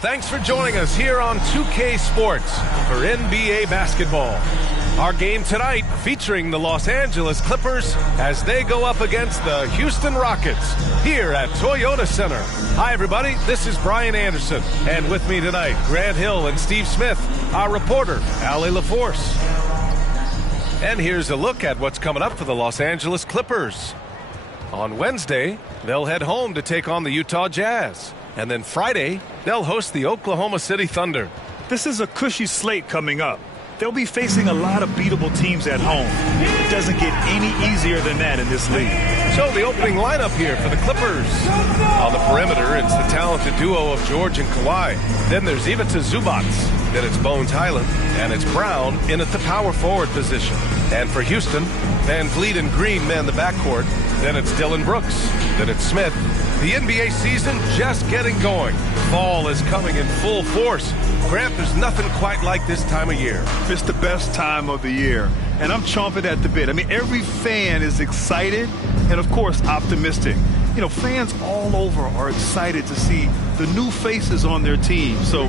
Thanks for joining us here on 2K Sports for NBA basketball. Our game tonight featuring the Los Angeles Clippers as they go up against the Houston Rockets here at Toyota Center. Hi, everybody. This is Brian Anderson. And with me tonight, Grant Hill and Steve Smith, our reporter, Allie LaForce. And here's a look at what's coming up for the Los Angeles Clippers. On Wednesday, they'll head home to take on the Utah Jazz. And then Friday, they'll host the Oklahoma City Thunder. This is a cushy slate coming up. They'll be facing a lot of beatable teams at home. It doesn't get any easier than that in this league. So the opening lineup here for the Clippers. On the perimeter, it's the talented duo of George and Kawhi. Then there's Ivica Zubac. Then it's Bones Highland. And it's Brown in at the power forward position. And for Houston, Van Vliet and Green man the backcourt. Then it's Dillon Brooks. Then it's Smith. The NBA season just getting going. Fall is coming in full force. Grant, there's nothing quite like this time of year. It's the best time of the year, and I'm chomping at the bit. I mean, every fan is excited and, of course, optimistic. You know, fans all over are excited to see the new faces on their team. So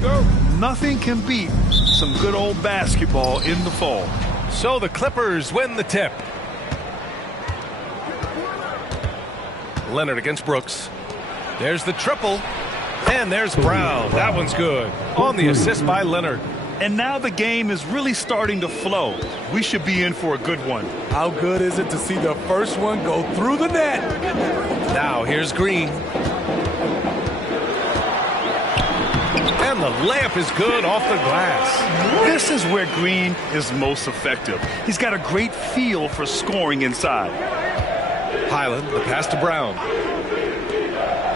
nothing can beat some good old basketball in the fall. So the Clippers win the tip. Leonard against Brooks. There's the triple. And there's Brown. That one's good. On the assist by Leonard. And now the game is really starting to flow. We should be in for a good one. How good is it to see the first one go through the net? Now here's Green. And the layup is good off the glass. This is where Green is most effective. He's got a great feel for scoring inside. Highland, the pass to Brown.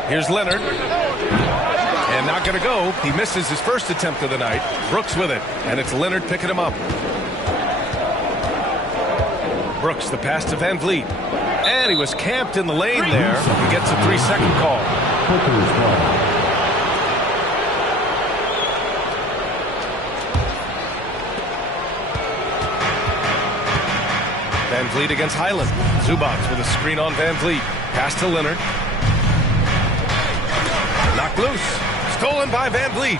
Here's Leonard. And not going to go. He misses his first attempt of the night. Brooks with it. And it's Leonard picking him up. Brooks, the pass to Van Vliet. And he was camped in the lane there. He gets a 3-second call. Van Vliet against Highland. Zubac with a screen on Van Vliet. Pass to Leonard. Knocked loose. Stolen by Van Vliet.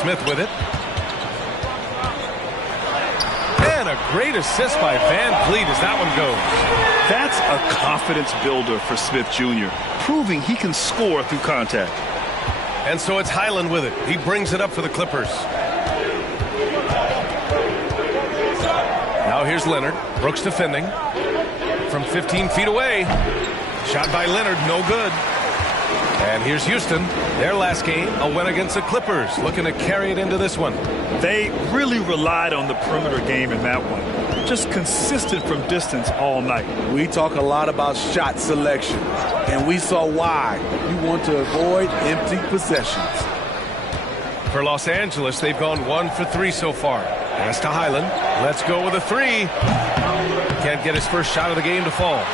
Smith with it. And a great assist by Van Vliet as that one goes. That's a confidence builder for Smith Jr., proving he can score through contact. And so it's Highland with it. He brings it up for the Clippers. Now here's Leonard. Brooks defending. From 15 feet away. Shot by Leonard, no good. And here's Houston. Their last game, a win against the Clippers. Looking to carry it into this one. They really relied on the perimeter game in that one. Just consistent from distance all night. We talk a lot about shot selection, and we saw why. You want to avoid empty possessions. For Los Angeles, they've gone 1 for 3 so far. Pass to Highland. Let's go with a 3. Can't get his first shot of the game to fall.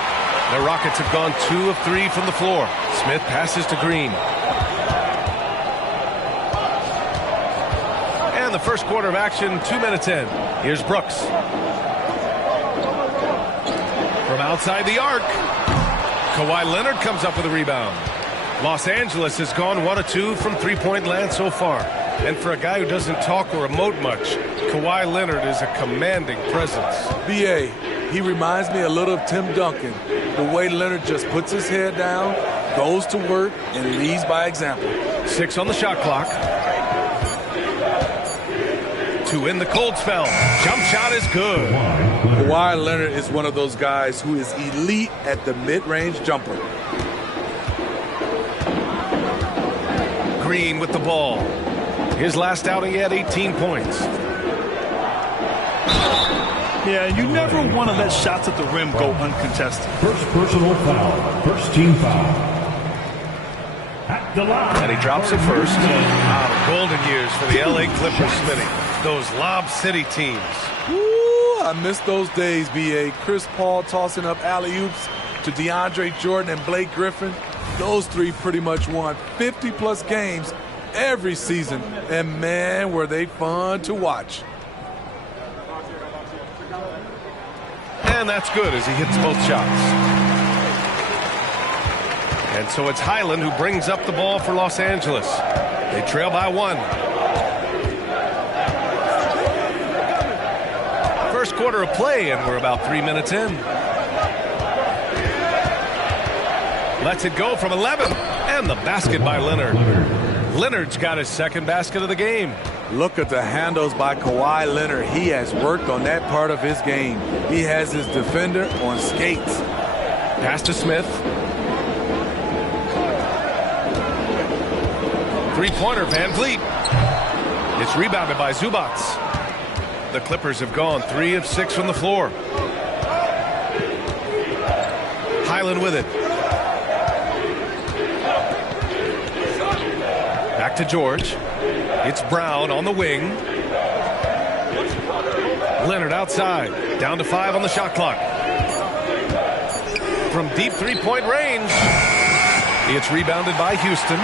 The Rockets have gone 2 of 3 from the floor. Smith passes to Green. And the first quarter of action, 2 minutes in. Here's Brooks. From outside the arc. Kawhi Leonard comes up with a rebound. Los Angeles has gone 1 of 2 from three-point land so far. And for a guy who doesn't talk or emote much, Kawhi Leonard is a commanding presence. B.A., he reminds me a little of Tim Duncan. The way Leonard just puts his head down, goes to work, and leads by example. 6 on the shot clock. To end the cold spell. Jump shot is good. Kawhi Leonard is one of those guys who is elite at the mid-range jumper. Green with the ball. His last outing, he had 18 points. Yeah, you never want to let shots at the rim go uncontested. First personal foul. First team foul. At the line. And he drops it first. Golden years for the LA Clippers, Smitty. Those Lob City teams. Ooh, I miss those days, B.A. Chris Paul tossing up alley-oops to DeAndre Jordan and Blake Griffin. Those three pretty much won 50-plus games every season. And, man, were they fun to watch. And that's good as he hits both shots. And so it's Highland who brings up the ball for Los Angeles. They trail by 1. First quarter of play, and we're about 3 minutes in. Lets it go from 11, and the basket by Leonard. Leonard's got his second basket of the game. Look at the handles by Kawhi Leonard. He has worked on that part of his game. He has his defender on skates. Pass to Smith. Three-pointer, Van Vliet. It's rebounded by Zubac. The Clippers have gone 3 of 6 from the floor. Highland with it. Back to George. It's Brown on the wing. Leonard outside. Down to 5 on the shot clock. From deep three-point range. It's rebounded by Houston.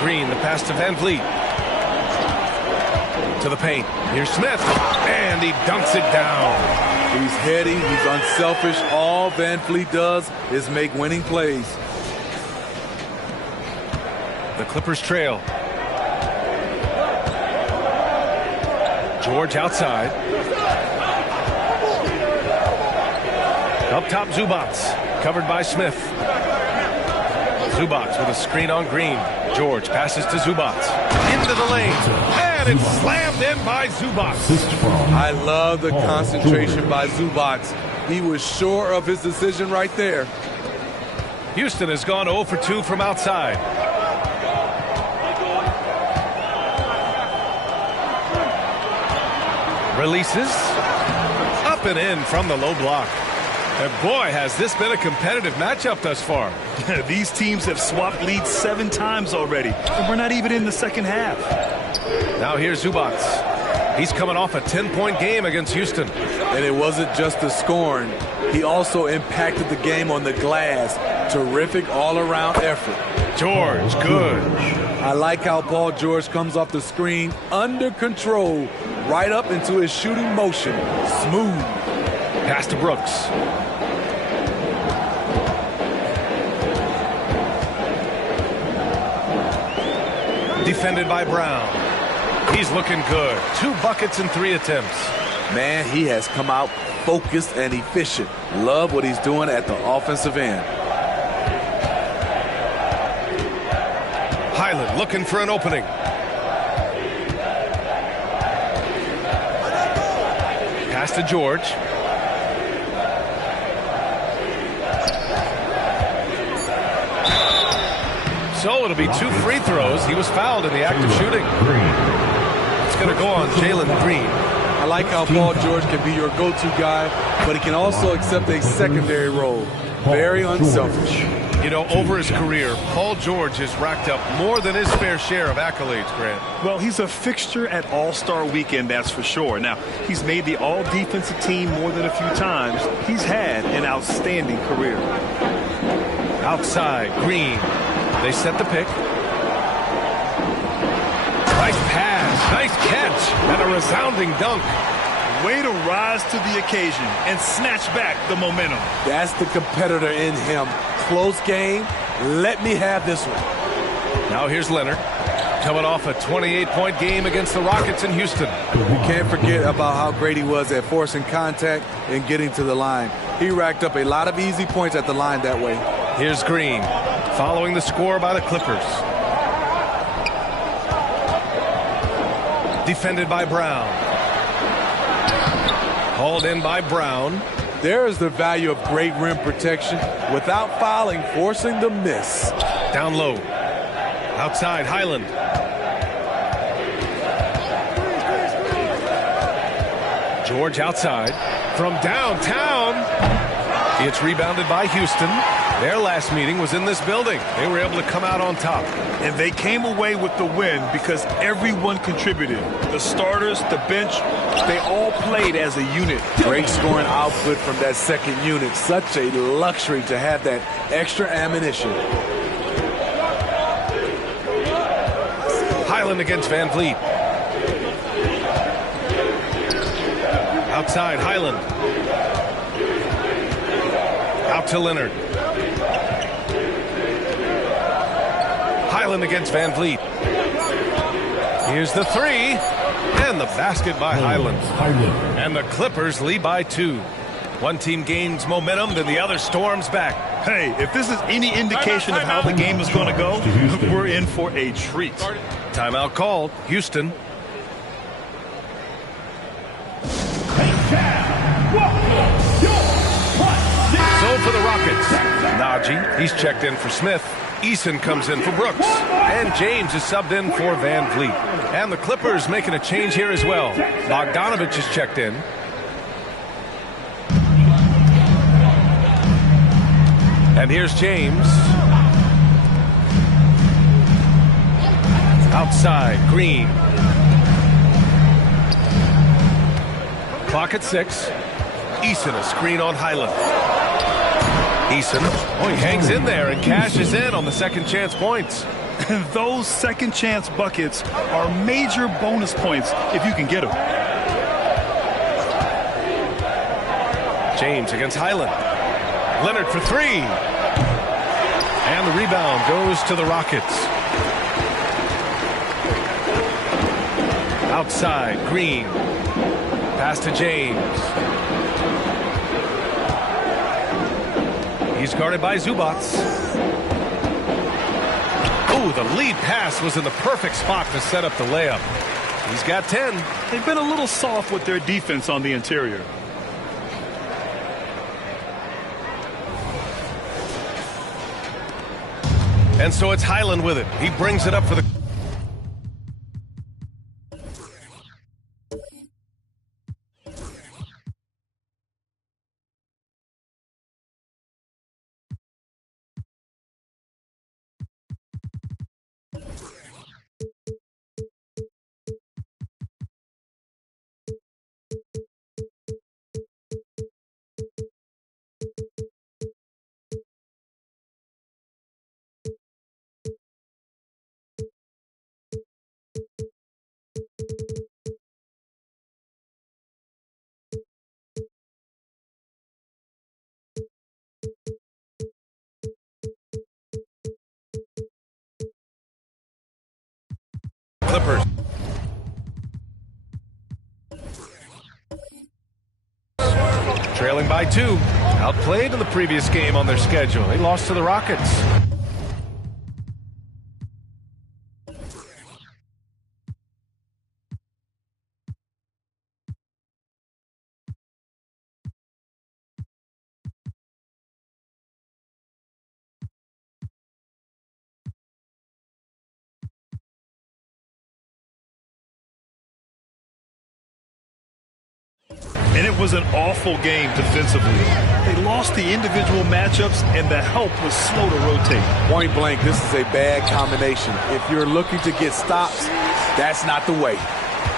Green, the pass to Van Vliet. To the paint. Here's Smith. And he dunks it down. He's heady. He's unselfish. All Van Vliet does is make winning plays. The Clippers trail. George outside. Up top, Zubac. Covered by Smith. Zubac with a screen on Green. George passes to Zubac. Into the lane. And it's slammed in by Zubac. I love the concentration by Zubac. He was sure of his decision right there. Houston has gone 0 for 2 from outside. Releases. Up and in from the low block. And boy, has this been a competitive matchup thus far. These teams have swapped leads 7 times already, and we're not even in the second half. Now here's Zubac. He's coming off a 10-point game against Houston. And it wasn't just the scoring. He also impacted the game on the glass. Terrific all-around effort. George, good. I like how Paul George comes off the screen under control, right up into his shooting motion. Smooth. Pass to Brooks. Defended by Brown. He's looking good. 2 buckets in 3 attempts. Man, he has come out focused and efficient. Love what he's doing at the offensive end. Highland looking for an opening. Pass to George. So it'll be 2 free throws. He was fouled in the act of shooting. It's going to go on Jalen Green. I like how Paul George can be your go-to guy, but he can also accept a secondary role. Very unselfish. You know, over his career, Paul George has racked up more than his fair share of accolades, Grant. Well, he's a fixture at All-Star Weekend, that's for sure. Now, he's made the All-Defensive team more than a few times. He's had an outstanding career. Outside, Green. They set the pick. Nice pass, nice catch, and a resounding dunk. Way to rise to the occasion and snatch back the momentum. That's the competitor in him. Close game. Let me have this one. Now here's Leonard. Coming off a 28-point game against the Rockets in Houston. We can't forget about how great he was at forcing contact and getting to the line. He racked up a lot of easy points at the line that way. Here's Green, following the score by the Clippers. Defended by Brown. Hauled in by Brown. There is the value of great rim protection without fouling, forcing the miss. Down low. Outside, Highland. George outside. From downtown. It's rebounded by Houston. Their last meeting was in this building. They were able to come out on top. And they came away with the win because everyone contributed. The starters, the bench, they all played as a unit. Great scoring output from that second unit. Such a luxury to have that extra ammunition. Highland against Van Vliet. Outside, Highland. Out to Leonard. Highland against Van Vliet. Here's the three. And the basket by Highland. And the Clippers lead by 2. One team gains momentum, then the other storms back. Hey, if this is any indication of how the game is going to go, we're in for a treat. Timeout called. Houston. So for the Rockets, Najee, he's checked in for Smith. Eason comes in for Brooks. And James is subbed in for Van Vliet. And the Clippers making a change here as well. Bogdanovich is checked in. And here's James. Outside, Green. Clock at 6. Eason, a screen on Highland. Eason, he hangs in there and cashes in on the second chance points. Those second chance buckets are major bonus points if you can get them. James against Highland. Leonard for 3. And the rebound goes to the Rockets. Outside, Green. Pass to James. He's guarded by Zubats. Oh, the lead pass was in the perfect spot to set up the layup. He's got 10. They've been a little soft with their defense on the interior. And so it's Highland with it. He brings it up for the... Clippers. Trailing by 2. Outplayed in the previous game on their schedule. They lost to the Rockets. And it was an awful game defensively. They lost the individual matchups, and the help was slow to rotate. Point blank, this is a bad combination. If you're looking to get stops, that's not the way.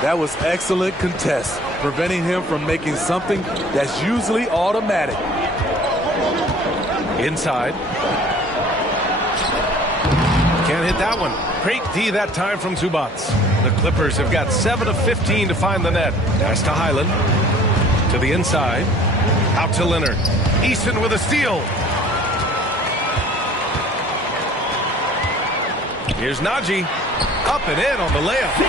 That was excellent contest, preventing him from making something that's usually automatic. Inside. Can't hit that one. Great D that time from Zubats. The Clippers have got 7 of 15 to find the net. Pass to Highland. To the inside. Out to Leonard. Eason with a steal. Here's Najee. Up and in on the layup.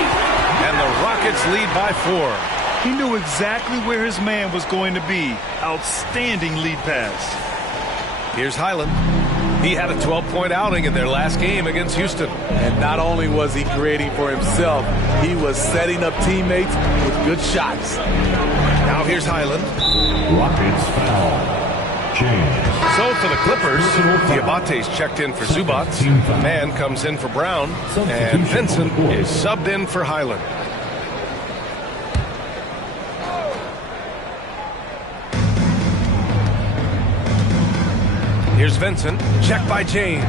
And the Rockets lead by 4. He knew exactly where his man was going to be. Outstanding lead pass. Here's Highland. He had a 12-point outing in their last game against Houston. And not only was he creating for himself, he was setting up teammates with good shots. Now here's Highland. Rockets foul. James. So for the Clippers, Diabate's checked in for Zubats. Man comes in for Brown. And Vincent is subbed in for Highland. Here's Vincent, checked by James.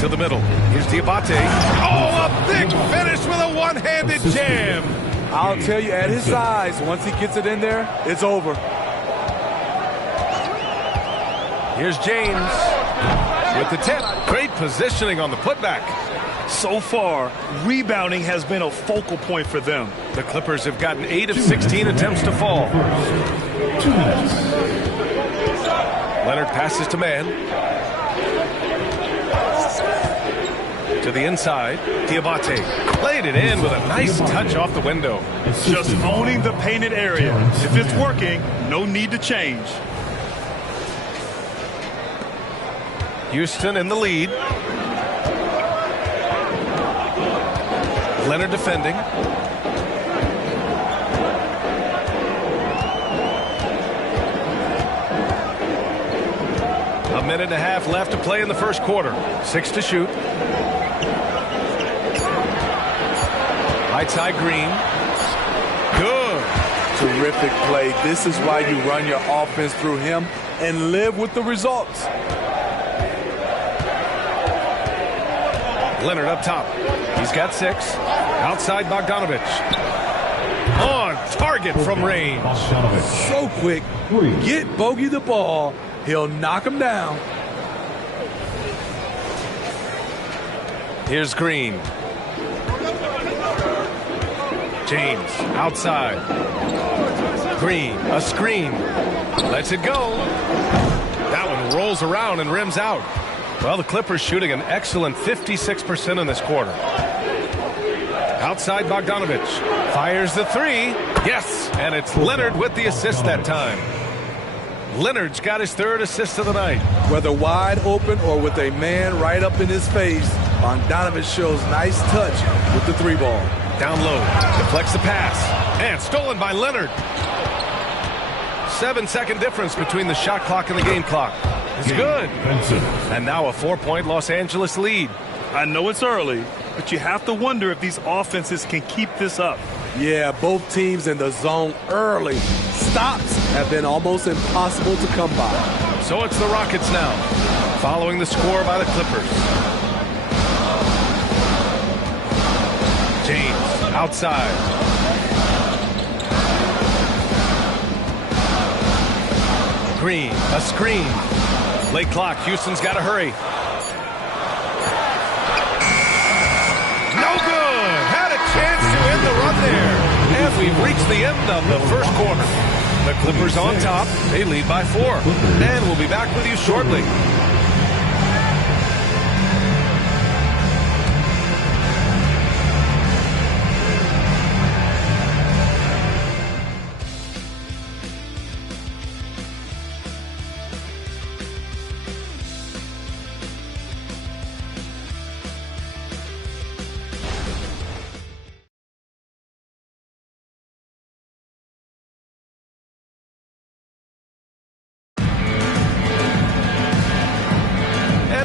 To the middle. Here's Diabate. Oh, a big finish with a one-handed jam. I'll tell you, at his size, once he gets it in there, it's over. Here's James with the tip. Great positioning on the putback. So far, rebounding has been a focal point for them. The Clippers have gotten 8 of 16 attempts to fall. 2 minutes. Leonard passes to Man. To the inside, Diabate played it in with a nice touch off the window. Just owning the painted area. If it's working, no need to change. Houston in the lead. Leonard defending. A minute and a half left to play in the first quarter. 6 to shoot. Right side Green. Good. Terrific play. This is why you run your offense through him and live with the results. Leonard up top. He's got 6. Outside Bogdanovich. On target from range. So quick. Get Bogey the ball. He'll knock him down. Here's Green. James outside. Green, a screen. Lets it go. That one rolls around and rims out. Well, the Clippers shooting an excellent 56% in this quarter. Outside Bogdanovich. Fires the 3. Yes, and it's Leonard with the assist that time. Leonard's got his 3rd assist of the night. Whether wide open or with a man right up in his face, Bogdanovich shows nice touch with the 3 ball. Down low, deflects the pass, and stolen by Leonard. 7-second difference between the shot clock and the game clock. It's good. And now a 4-point Los Angeles lead. I know it's early, but you have to wonder if these offenses can keep this up. Yeah, both teams in the zone early. Stops have been almost impossible to come by. So it's the Rockets now, following the score by the Clippers. James outside. Green, a screen. Late clock, Houston's got to hurry. No good! Had a chance to end the run there. And we've reached the end of the first quarter. The Clippers on top. They lead by 4. And we'll be back with you shortly.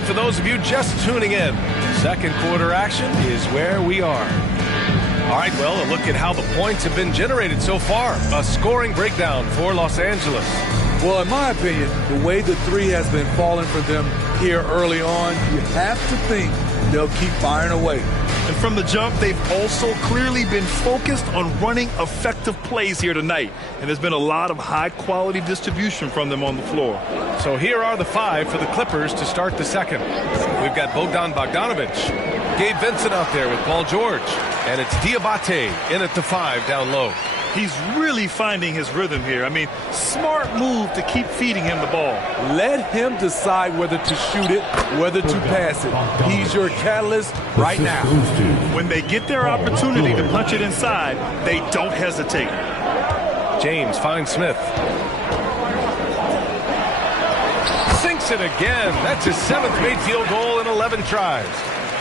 For those of you just tuning in, second quarter action is where we are. All right, well, a look at how the points have been generated so far. A scoring breakdown for Los Angeles. Well, in my opinion, the way the 3 has been falling for them here early on, you have to think they'll keep firing away. And from the jump, they've also clearly been focused on running effective plays here tonight. And there's been a lot of high-quality distribution from them on the floor. So here are the 5 for the Clippers to start the second. We've got Bogdanovich, Gabe Vincent out there with Paul George, and it's Diabate in at the 5 down low. He's really finding his rhythm here. I mean, smart move to keep feeding him the ball. Let him decide whether to shoot it, whether to pass it. He's your catalyst right now. When they get their opportunity to punch it inside, they don't hesitate. James finds Smith. Sinks it again. That's his 7th made field goal in 11 tries.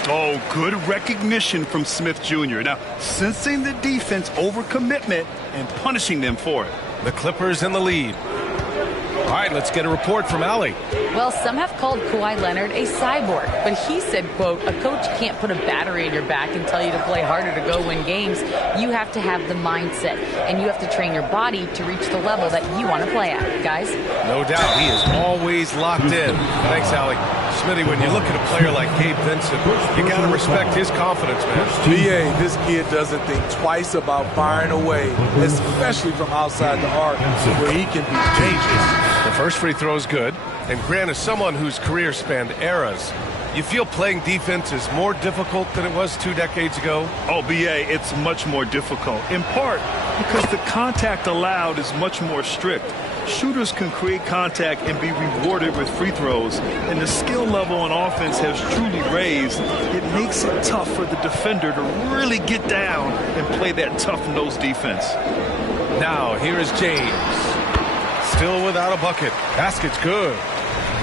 Oh, good recognition from Smith Jr. Now, sensing the defense overcommitment and punishing them for it. The Clippers in the lead. All right, let's get a report from Allie. Well, some have called Kawhi Leonard a cyborg, but he said, quote, a coach can't put a battery in your back and tell you to play harder to go win games. You have to have the mindset, and you have to train your body to reach the level that you want to play at, guys. No doubt, he is always locked in. Thanks, Allie. Smitty, when you look at a player like Gabe Vincent, you got to respect his confidence, man. BA, this kid doesn't think twice about firing away, especially from outside the arc, where he can be dangerous. The first free throw is good. And Grant, as someone whose career spanned eras, you feel playing defense is more difficult than it was 2 decades ago? Oh, BA, it's much more difficult, in part because the contact allowed is much more strict. shooters can create contact and be rewarded with free throws, and the skill level on offense has truly raised. It makes it tough for the defender to really get down and play that tough-nosed defense. Now, here is James. Still without a bucket. Basket's good.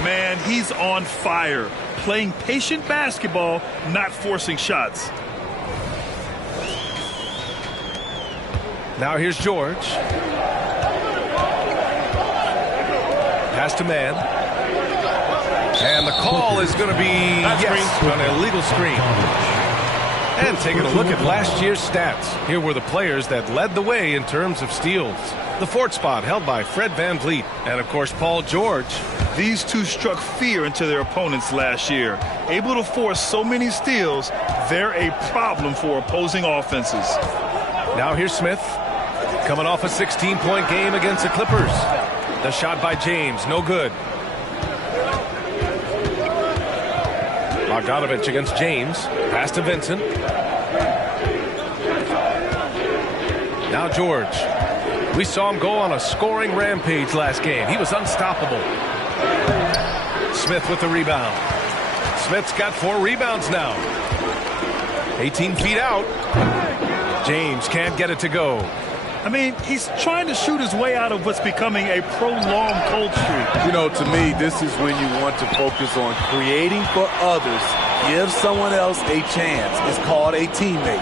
Man, he's on fire. Playing patient basketball, not forcing shots. Now here's George. Pass to man. And the call is going to be, yes, an illegal screen. And taking a look at last year's stats. Here were the players that led the way in terms of steals. The fourth spot held by Fred VanVleet and, of course, Paul George. These two struck fear into their opponents last year. Able to force so many steals, they're a problem for opposing offenses. Now here's Smith, coming off a 16-point game against the Clippers. The shot by James, no good. Bogdanovich against James. Pass to Vincent. Now George. We saw him go on a scoring rampage last game. He was unstoppable. Smith with the rebound. Smith's got 4 rebounds now. 18 feet out. James can't get it to go. I mean, he's trying to shoot his way out of what's becoming a prolonged cold streak. You know, to me, this is when you want to focus on creating for others. Give someone else a chance. It's called a teammate.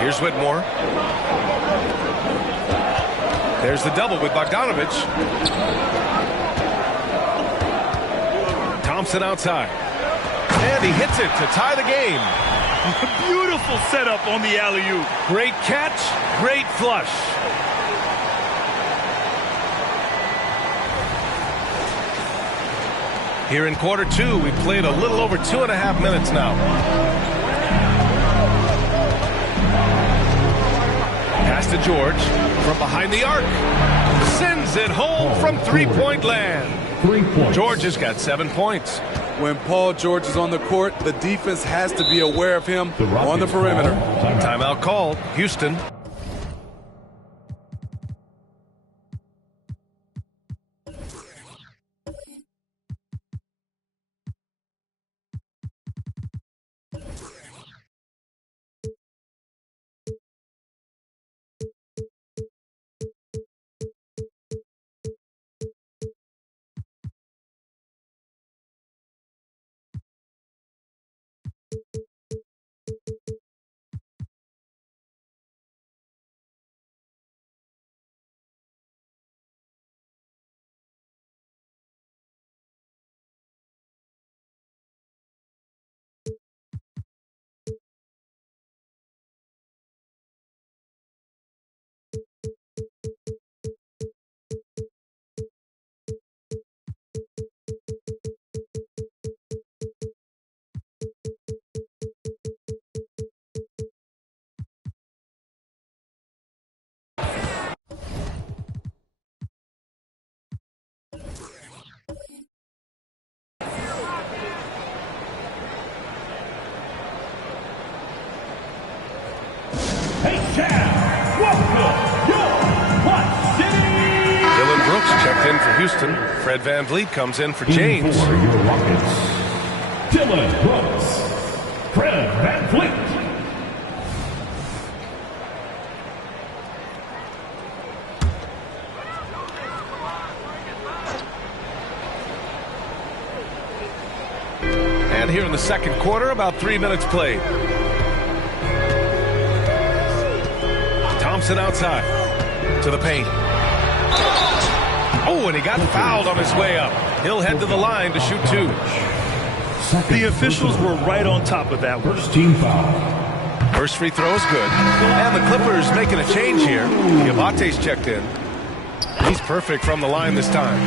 Here's Whitmore. There's the double with Bogdanovich. Thompson outside. And he hits it to tie the game. Beautiful setup on the alley-oop. Great catch, great flush. Here in quarter 2, we've played a little over 2.5 minutes now. Pass to George from behind the arc. Sends it home from three-point land. 3 points. George has got 7 points. When Paul George is on the court, the defense has to be aware of him on the perimeter. Timeout called. Houston. Dylan Brooks checked in for Houston. Fred VanVleet comes in for James. For your Rockets, Dylan Brooks, Fred VanVleet. And here in the second quarter, about 3 minutes played. Thompson outside to the paint. Oh, and he got fouled on his way up. He'll head to the line to shoot 2. The officials were right on top of that one. First team foul. First free throw is good. And the Clippers making a change here. Diabate's checked in. He's perfect from the line this time.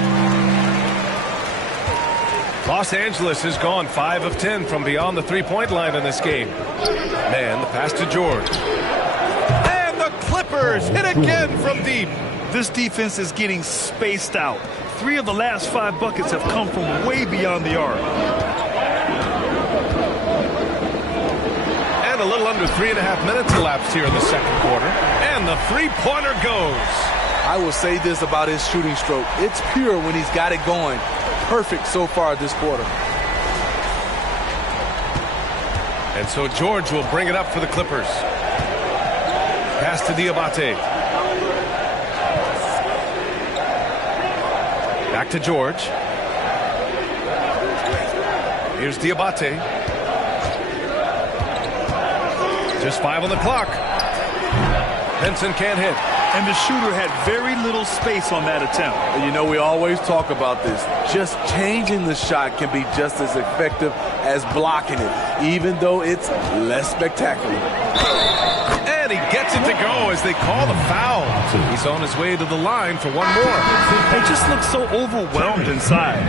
Los Angeles has gone 5 of 10 from beyond the three-point line in this game. Man, the pass to George. And the Clippers hit again from deep. This defense is getting spaced out. 3 of the last 5 buckets have come from way beyond the arc. And a little under 3.5 minutes elapsed here in the second quarter. And the three-pointer goes. I will say this about his shooting stroke. It's pure when he's got it going. Perfect so far this quarter. And so George will bring it up for the Clippers. Pass to Diabate. Back to George. Here's Diabate. Just 5 on the clock. Benson can't hit. And the shooter had very little space on that attempt. And you know, we always talk about this. Just changing the shot can be just as effective as blocking it, even though it's less spectacular. And he gets it to go as they call the foul. He's on his way to the line for one more. They just look so overwhelmed inside.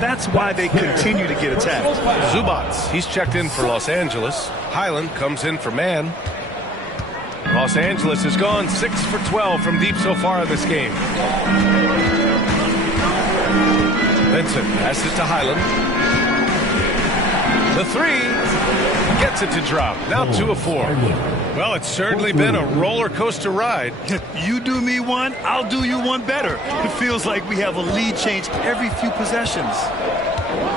That's why they continue to get attacked. Zubats, he's checked in for Los Angeles. Highland comes in for man. Los Angeles has gone 6 for 12 from deep so far in this game. Vincent passes to Highland. The 3 gets it to drop. Now 2 of 4. Well, it's certainly been a roller coaster ride. You do me one, I'll do you one better. It feels like we have a lead change every few possessions.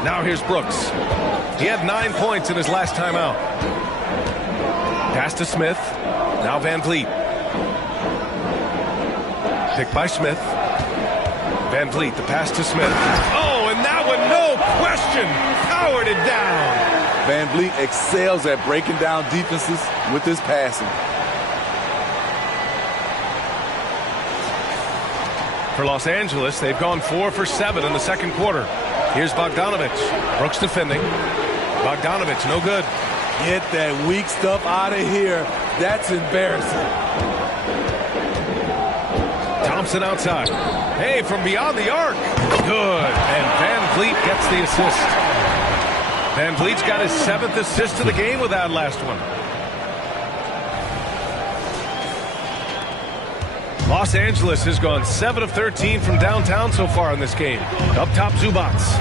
Now here's Brooks. He had 9 points in his last time out. Pass to Smith. Now Van Vliet. Picked by Smith. Van Vliet, the pass to Smith. Oh, and that one, no question, powered it down. Van Vliet excels at breaking down defenses with his passing. For Los Angeles, they've gone 4 for 7 in the second quarter. Here's Bogdanovich. Brooks defending. Bogdanovich, no good. Get that weak stuff out of here. That's embarrassing. Thompson outside. Hey, from beyond the arc. Good. And Van Vliet gets the assist. Van Vliet's got his 7th assist of the game with that last one. Los Angeles has gone 7 of 13 from downtown so far in this game. Up top, Zubats.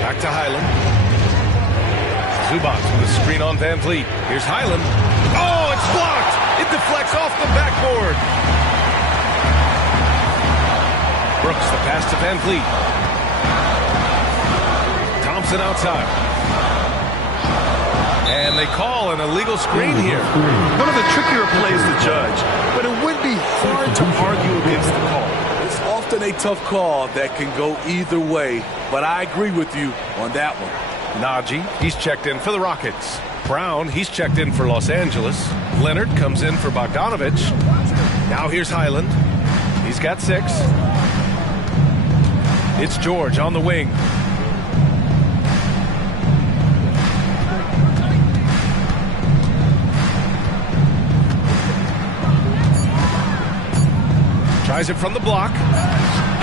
Back to Highland. Zubats with a screen on Van Vliet. Here's Highland. Oh, it's blocked! It deflects off the backboard. Brooks, the pass to Van Vliet. Thompson outside. And they call an illegal screen here. One of the trickier plays to judge, but it would be hard to argue against the call. It's often a tough call that can go either way, but I agree with you on that one. Najee, he's checked in for the Rockets. Brown, he's checked in for Los Angeles. Leonard comes in for Bogdanovich. Now here's Highland. He's got 6. It's George on the wing. Tries it from the block.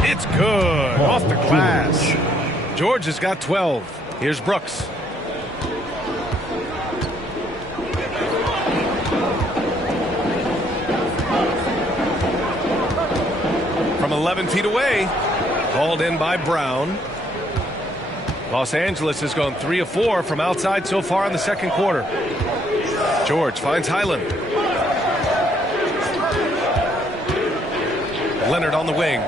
It's good. Off the glass. George has got 12. Here's Brooks. From 11 feet away. Hauled in by Brown. Los Angeles has gone 3 of 4 from outside so far in the second quarter. George finds Highland. Leonard on the wing.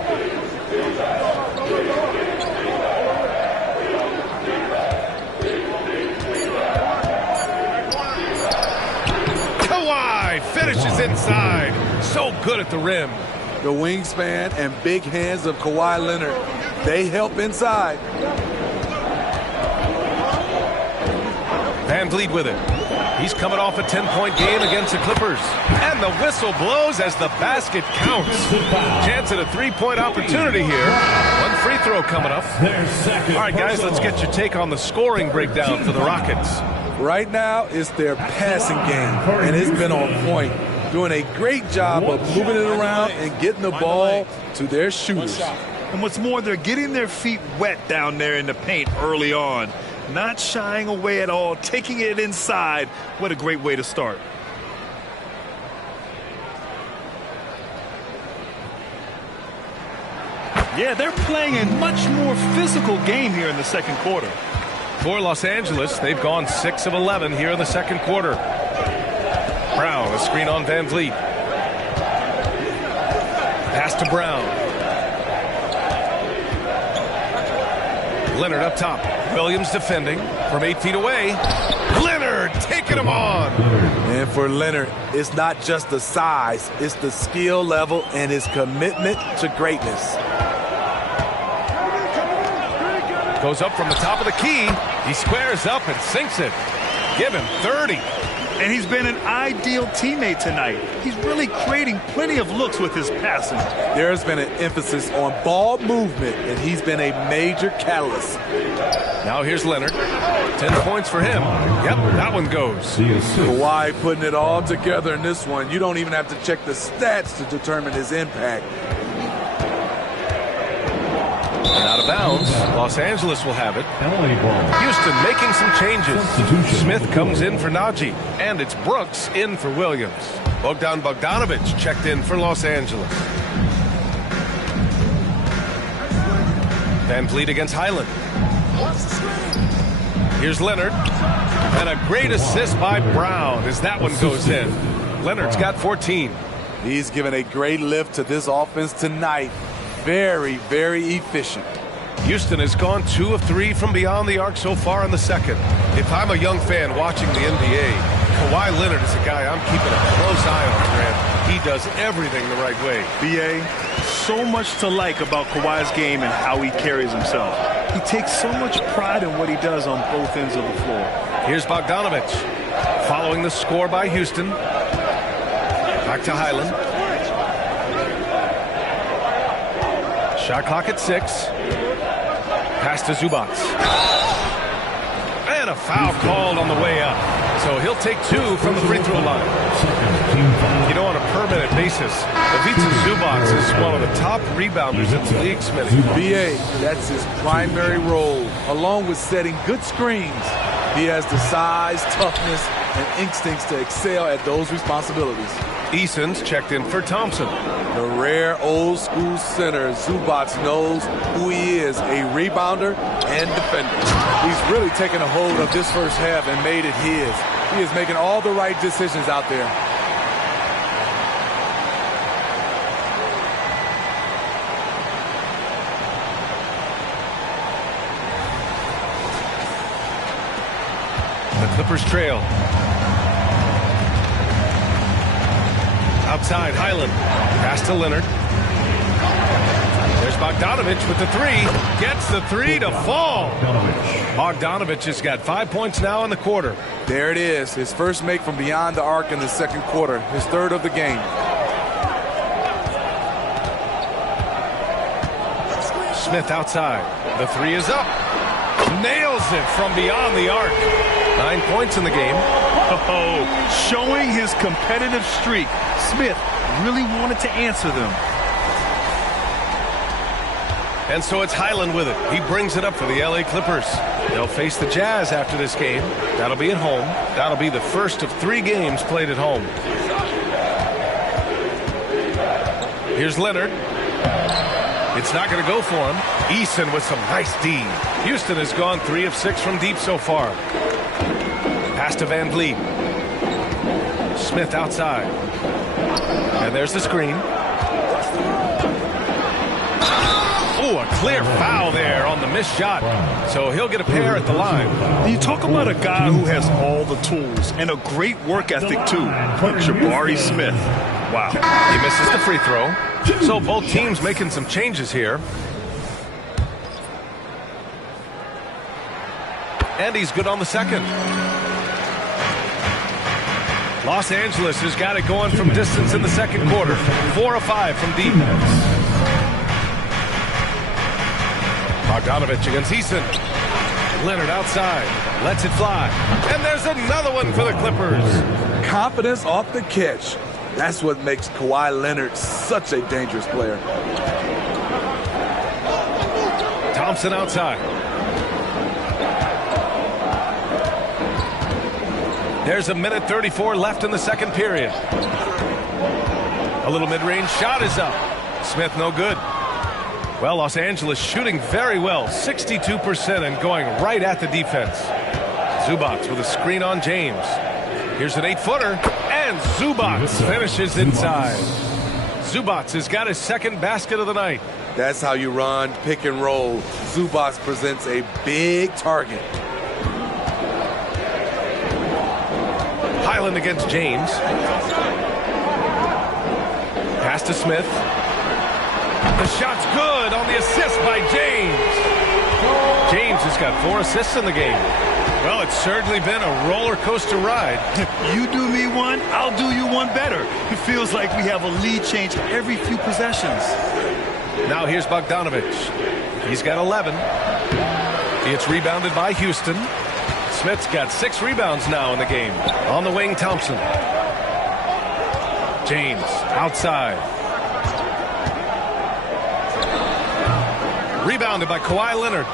Kawhi finishes inside. So good at the rim. The wingspan and big hands of Kawhi Leonard, they help inside. Van Vliet with it. He's coming off a 10-point game against the Clippers. And the whistle blows as the basket counts. Chance at a 3-point opportunity here. One free throw coming up. All right, guys, let's get your take on the scoring breakdown for the Rockets. Right now, it's their passing game, and it's been on point. Doing a great job of moving it around and getting the ball to their shooters. And what's more, they're getting their feet wet down there in the paint early on. Not shying away at all, taking it inside. What a great way to start. Yeah, they're playing a much more physical game here in the second quarter. For Los Angeles, they've gone 6 of 11 here in the second quarter. Brown, a a screen on Van Vliet. Pass to Brown. Leonard up top. Williams defending from 8 feet away. Leonard taking him on. And for Leonard, it's not just the size, it's the skill level and his commitment to greatness. Goes up from the top of the key. He squares up and sinks it. Give him 30. And he's been an ideal teammate tonight. He's really creating plenty of looks with his passing. There's been an emphasis on ball movement, and he's been a major catalyst. Now here's Leonard. 10 points for him. Yep, that one goes. Kawhi putting it all together in this one. You don't even have to check the stats to determine his impact. And out of bounds, Los Angeles will have it. Houston making some changes. Smith comes in for Najee, and it's Brooks in for Williams. Bogdanovich checked in for Los Angeles. Van Vliet against Highland. Here's Leonard, and a great assist by Brown as that one goes in. Leonard's got 14. He's given a great lift to this offense tonight. Very, very efficient. Houston has gone 2 of 3 from beyond the arc so far in the second. If I'm a young fan watching the NBA, Kawhi Leonard is a guy I'm keeping a close eye on, Grant. He does everything the right way. B.A., so much to like about Kawhi's game and how he carries himself. He takes so much pride in what he does on both ends of the floor. Here's Bogdanovich following the score by Houston. Back to Highland. Shot clock at 6. Pass to Zubac. And a foul called on the way up. So he'll take 2 from the free throw line. You know, on a per-minute basis, Ivica Zubac is one of the top rebounders in the league, Smitty. B.A., that's his primary role, along with setting good screens. He has the size, toughness, and instincts to excel at those responsibilities. Eason's checked in for Thompson. The rare old-school center, Zubac knows who he is, a rebounder and defender. He's really taken a hold of this first half and made it his. He is making all the right decisions out there. The Clippers trail. Outside, Highland. Pass to Leonard. There's Bogdanovich with the 3. Gets the 3 to fall. Bogdanovich has got 5 points now in the quarter. There it is. His first make from beyond the arc in the second quarter. His third of the game. Smith outside. The 3 is up. Nails it from beyond the arc. 9 points in the game. Oh, showing his competitive streak. Smith really wanted to answer them. And so it's Highland with it. He brings it up for the LA Clippers. They'll face the Jazz after this game. That'll be at home. That'll be the first of 3 games played at home. Here's Leonard. It's not going to go for him. Eason with some nice D. Houston has gone 3 of 6 from deep so far. Pass to Van Vliet. Smith outside. And there's the screen. Oh, a clear foul there on the missed shot. So he'll get a pair at the line. You talk about a guy who has all the tools and a great work ethic, too. Jabari Smith. Wow. He misses the free throw. So both teams making some changes here. And he's good on the second. Los Angeles has got it going from distance in the second quarter. 4 of 5 from deep. Bogdanovich against Eason. Leonard outside. Lets it fly. And there's another one for the Clippers. Confidence off the catch. That's what makes Kawhi Leonard such a dangerous player. Thompson outside. There's a minute 34 left in the second period. A little mid-range shot is up. Smith no good. Well, Los Angeles shooting very well, 62% and going right at the defense. Zubac with a screen on James. Here's an 8-footer, and And Zubats finishes inside. Zubats has got his second basket of the night. That's how you run pick and roll. Zubats presents a big target. Highland against James. Pass to Smith. The shot's good on the assist by James. James has got 4 assists in the game. Well, it's certainly been a roller coaster ride. You do me one, I'll do you one better. It feels like we have a lead change every few possessions. Now here's Bogdanovich. He's got 11. It's rebounded by Houston. Smith's got 6 rebounds now in the game. On the wing, Thompson. James outside. Rebounded by Kawhi Leonard.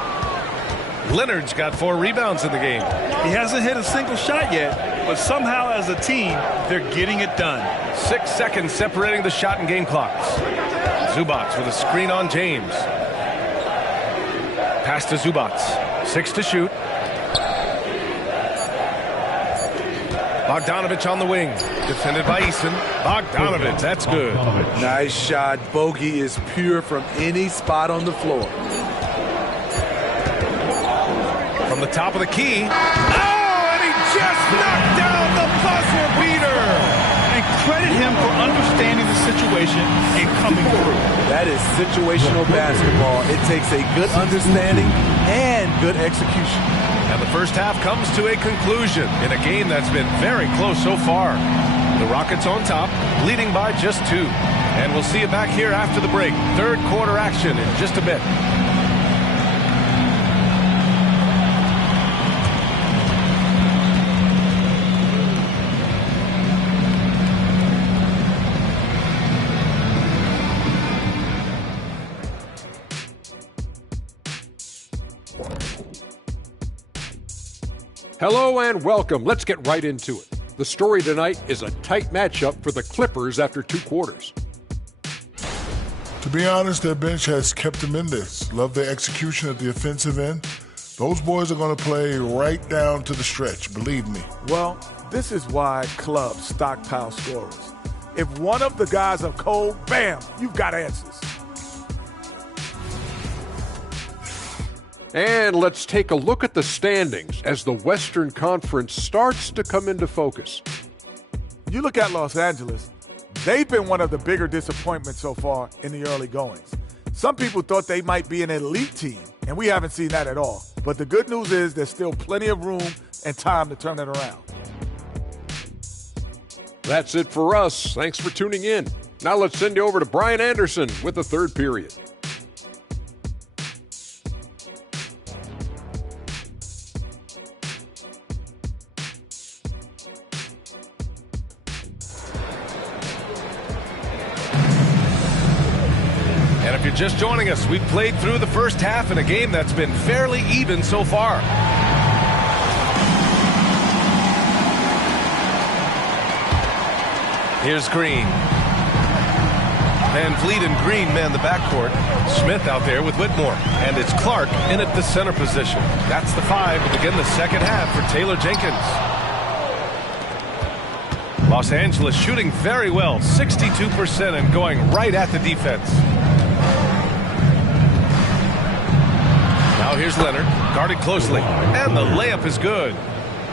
Leonard's got 4 rebounds in the game. He hasn't hit a single shot yet, but somehow as a team, they're getting it done. 6 seconds separating the shot and game clocks. Zubats with a screen on James. Pass to Zubats. 6 to shoot. Bogdanovich on the wing. Defended by Eason. Bogdanovich, that's good. Nice shot. Bogey is pure from any spot on the floor. From the top of the key. Oh, and he just knocked down the buzzer beater. And credit him for understanding the situation and coming through. That is situational basketball. It takes a good understanding and good execution. And the first half comes to a conclusion in a game that's been very close so far. The Rockets on top, leading by just 2. And we'll see you back here after the break. Third quarter action in just a bit. Hello and welcome. Let's get right into it. The story tonight is a tight matchup for the Clippers after 2 quarters. To be honest, their bench has kept them in this. Love their execution at the offensive end. Those boys are going to play right down to the stretch, believe me. Well, this is why clubs stockpile scorers. If one of the guys are cold, bam, you've got answers. And let's take a look at the standings as the Western Conference starts to come into focus. You look at Los Angeles, they've been one of the bigger disappointments so far in the early goings. Some people thought they might be an elite team, and we haven't seen that at all. But the good news is there's still plenty of room and time to turn it around. That's it for us. Thanks for tuning in. Now let's send you over to Brian Anderson with the third period. And if you're just joining us, we've played through the first half in a game that's been fairly even so far. Here's Green. Van Vliet and Green man the backcourt. Smith out there with Whitmore. And it's Clark in at the center position. That's the 5 to begin the second half for Taylor Jenkins. Los Angeles shooting very well, 62%, and going right at the defense. Now here's Leonard, guarded closely, and the layup is good.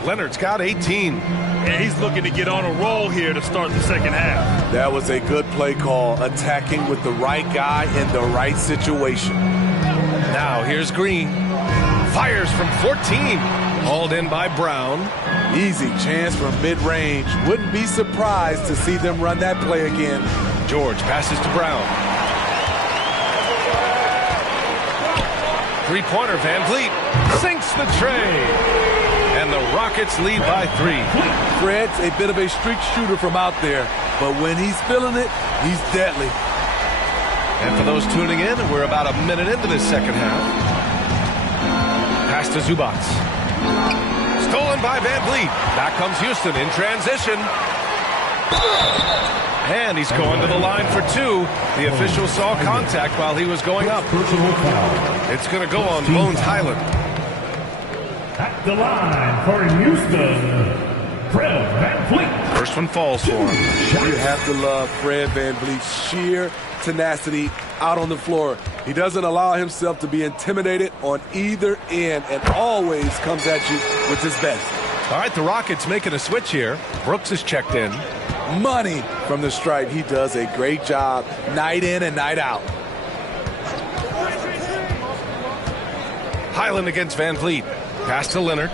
Leonard's got 18. And he's looking to get on a roll here to start the second half. That was a good play call, attacking with the right guy in the right situation. Now here's Green. Fires from 14. Hauled in by Brown. Easy chance from mid-range. Wouldn't be surprised to see them run that play again. George passes to Brown. Three-pointer, Van Vliet sinks the tray. And the Rockets lead by 3. Fred's a bit of a streak shooter from out there, but when he's feeling it, he's deadly. And for those tuning in, we're about a minute into this second half. Pass to Zubats. Stolen by Van Vliet. Back comes Houston in transition. And he's going to the line for 2. The official saw contact while he was going up. It's going to go on Bones Highland. At the line for Houston, Fred Van Vliet. First one falls for him. You have to love Fred VanVleet's sheer tenacity out on the floor. He doesn't allow himself to be intimidated on either end and always comes at you with his best. All right, the Rockets making a switch here. Brooks is checked in. Money from the stripe. He does a great job night in and night out. Highland against VanVleet. Pass to Leonard.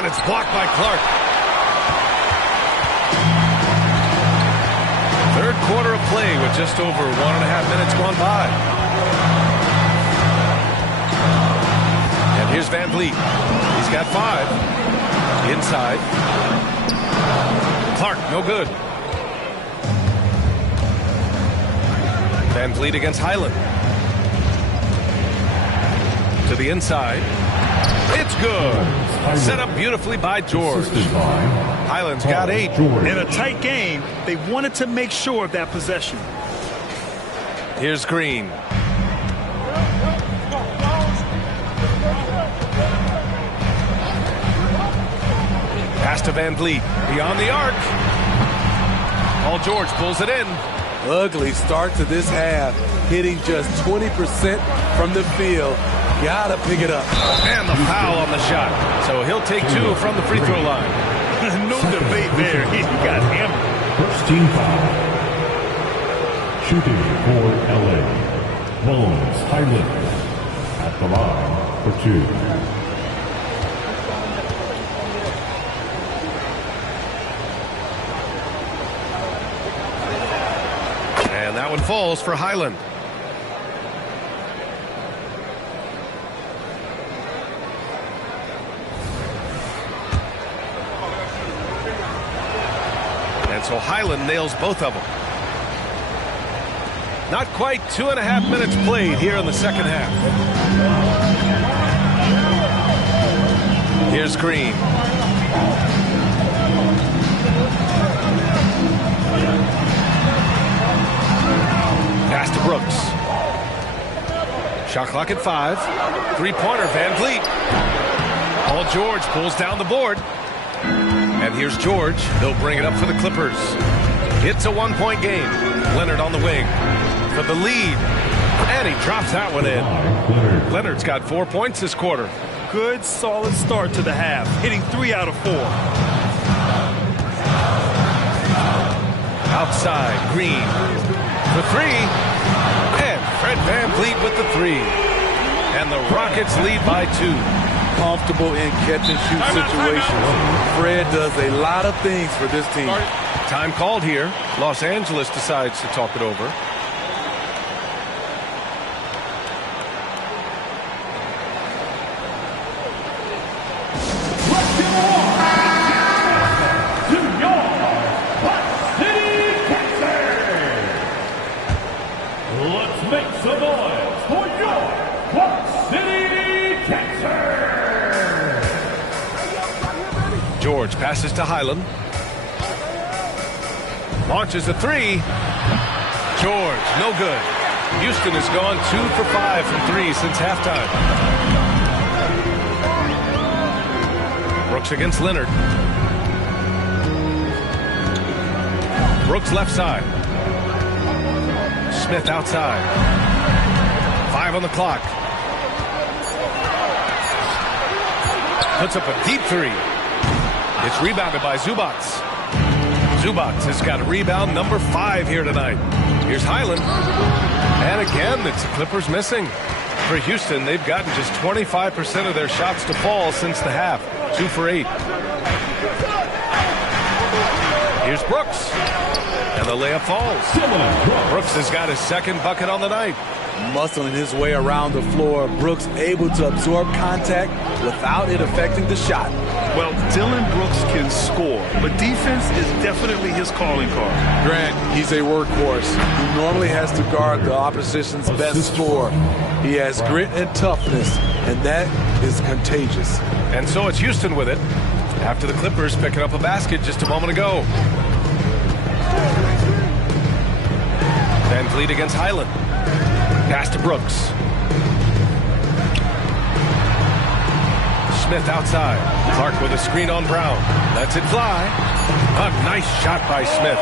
And it's blocked by Clark. Third quarter of play with just over 1.5 minutes gone by. And here's VanVleet. He's got 5. Inside. Clark, no good. VanVleet against Highland. To the inside. It's good. Set up beautifully by George. Highland's got 8. In a tight game, they wanted to make sure of that possession. Here's Green. Pass to VanVleet. Beyond the arc. Paul George pulls it in. Ugly start to this half. Hitting just 20% from the field. Gotta pick it up. And the foul on the shot. So he'll take 2 from the free throw line. No debate there. He got hammered. First team foul. Shooting for LA. Bones Highland at the line for 2. And that one falls for Highland. And so Highland nails both of them. Not quite 2.5 minutes played here in the second half. Here's Green. Pass to Brooks. Shot clock at 5. Three-pointer, VanVleet. Paul George pulls down the board. And here's George. He'll bring it up for the Clippers. It's a 1-point game. Leonard on the wing for the lead. And he drops that one in. Leonard's got 4 points this quarter. Good, solid start to the half. Hitting 3 out of 4. Outside, Green for 3. And Fred VanVleet with the 3. And the Rockets lead by 2. Comfortable in catch-and-shoot situations. Fred does a lot of things for this team. Time called here. Los Angeles decides to talk it over. Let's make some noise for your Clark City Cancer! George passes to Highland. Launches a 3. George, no good. Houston has gone 2 for 5 from 3 since halftime. Brooks against Leonard. Brooks left side. Smith outside. 5 on the clock. Puts up a deep 3. It's rebounded by Zubats. Zubats has got a rebound number 5 here tonight. Here's Highland. And again, it's the Clippers missing. For Houston, they've gotten just 25% of their shots to fall since the half. 2 for 8. Here's Brooks. And the layup falls. Brooks has got his second bucket on the night. Muscling his way around the floor, Brooks able to absorb contact without it affecting the shot. Well, Dylan Brooks can score, but defense is definitely his calling card. Grant, he's a workhorse who normally has to guard the opposition's best scorer. He has grit and toughness, and that is contagious. And so it's Houston with it, after the Clippers picking up a basket just a moment ago. VanVleet against Highland. Pass to Brooks. Smith outside. Clark with a screen on Brown. Lets it fly. A nice shot by Smith.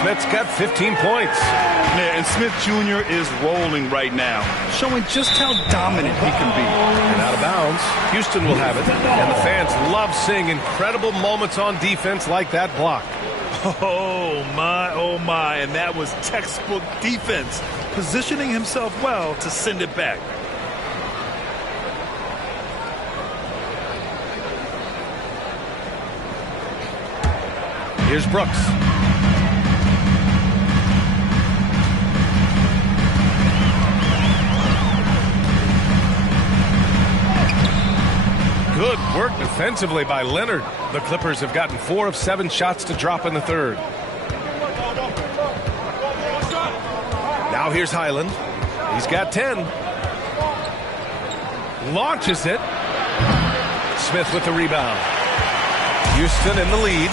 Smith's got 15 points. Yeah, and Smith Jr. is rolling right now, showing just how dominant he can be. And out of bounds, Houston will have it. And the fans love seeing incredible moments on defense like that block. Oh my, and that was textbook defense, positioning himself well to send it back. Here's Brooks. Good work defensively by Leonard. The Clippers have gotten 4 of 7 shots to drop in the third. Now here's Highland. He's got 10. Launches it. Smith with the rebound. Houston in the lead.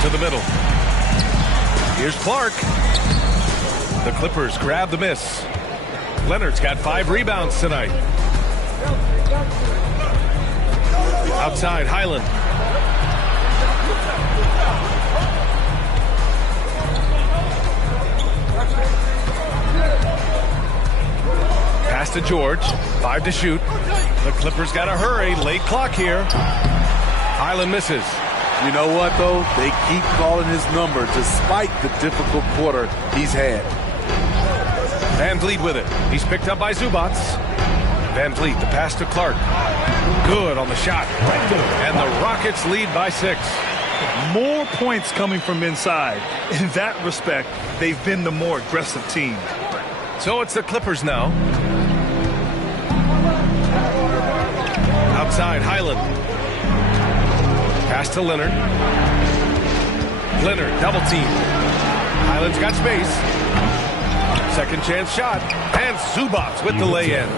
To the middle. Here's Clark. The Clippers grab the miss. Leonard's got 5 rebounds tonight. Outside, Highland. Pass to George. 5 to shoot. The Clippers got to hurry. Late clock here. Highland misses. You know what, though? They keep calling his number despite the difficult quarter he's had. Van Vliet with it. He's picked up by Zubac. Van Vliet, the pass to Clark. Good on the shot. And the Rockets lead by 6. More points coming from inside. In that respect, they've been the more aggressive team. So it's the Clippers now. Outside, Highland. Pass to Leonard. Leonard, double team. Highland's got space. Second chance shot. And Zubac with the lay-in.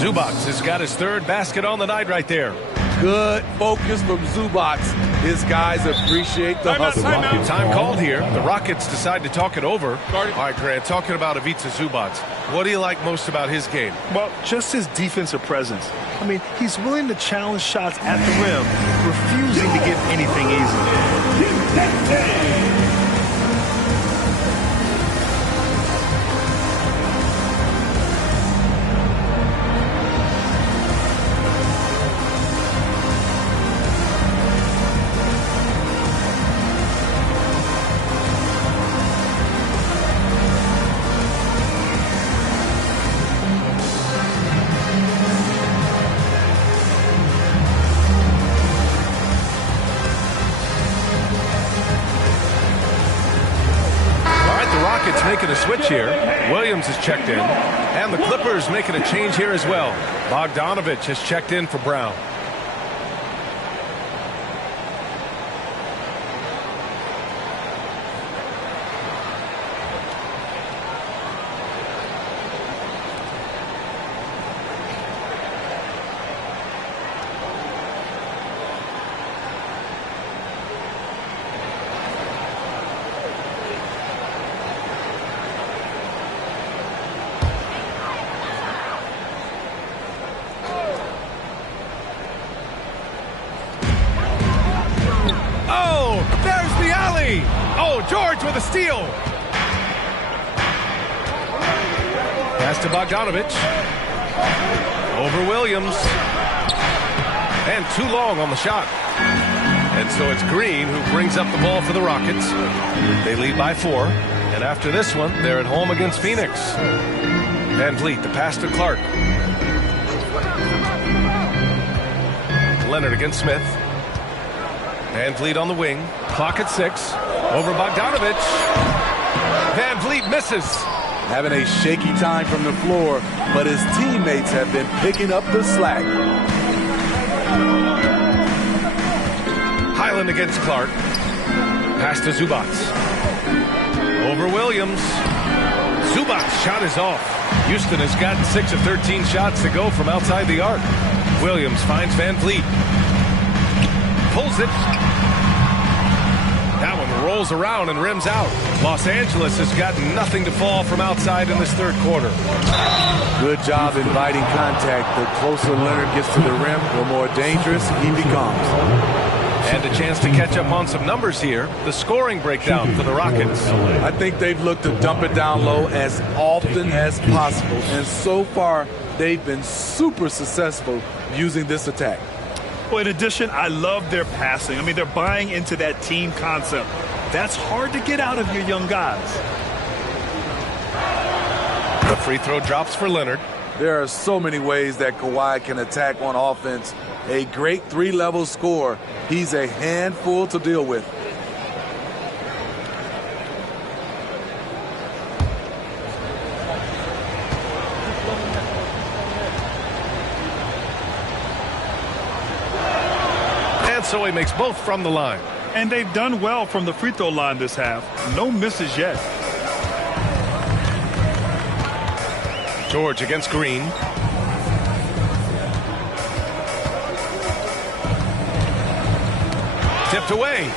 Zubac has got his 3rd basket on the night right there. Good focus from Zubac. His guys appreciate the hustle. Time called here. The Rockets decide to talk it over. All right, Grant, talking about Ivica Zubac. What do you like most about his game? Well, just his defensive presence. I mean, he's willing to challenge shots at the rim, refusing to give anything easy. Making a switch here. Williams has checked in. And the Clippers making a change here as well. Bogdanovich has checked in for Brown. Oh, George with a steal. Pass to Bogdanovich. Over Williams. And too long on the shot. And so it's Green who brings up the ball for the Rockets. They lead by 4. And after this one, they're at home against Phoenix. Van Vliet, the pass to Clark. Leonard against Smith. Van Vliet on the wing. Clock at 6. Over Bogdanovich. Van Vliet misses. Having a shaky time from the floor, but his teammates have been picking up the slack. Highland against Clark. Pass to Zubac. Over Williams. Zubac's shot is off. Houston has gotten 6 of 13 shots to go from outside the arc. Williams finds Van Vliet. Pulls it. That one rolls around and rims out. Los Angeles has got nothing to fall from outside in this third quarter. Good job inviting contact. The closer Leonard gets to the rim, the more dangerous he becomes. And a chance to catch up on some numbers here. The scoring breakdown for the Rockets. I think they've looked to dump it down low as often as possible. And so far, they've been super successful using this attack. Well, in addition, I love their passing. I mean, they're buying into that team concept. That's hard to get out of your young guys. The free throw drops for Leonard. There are so many ways that Kawhi can attack on offense. A great three-level scorer. He's a handful to deal with. And so he makes both from the line. And they've done well from the free throw line this half. No misses yet. George against Green. Tipped away.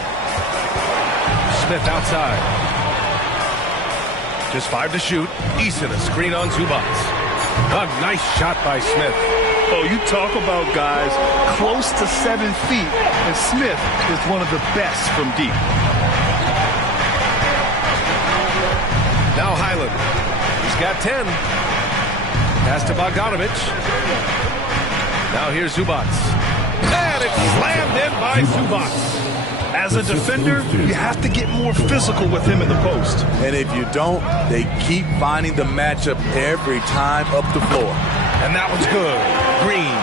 Smith outside. Just 5 to shoot. Eason a screen on Zubac. A nice shot by Smith. Oh, you talk about guys close to 7 feet, and Smith is one of the best from deep. Now Highland. He's got 10. Pass to Bogdanovich. Now here's Zubac. And it's slammed in by Zubac. As a defender, you have to get more physical with him in the post. And if you don't, they keep finding the matchup every time up the floor. And that one's good. Green.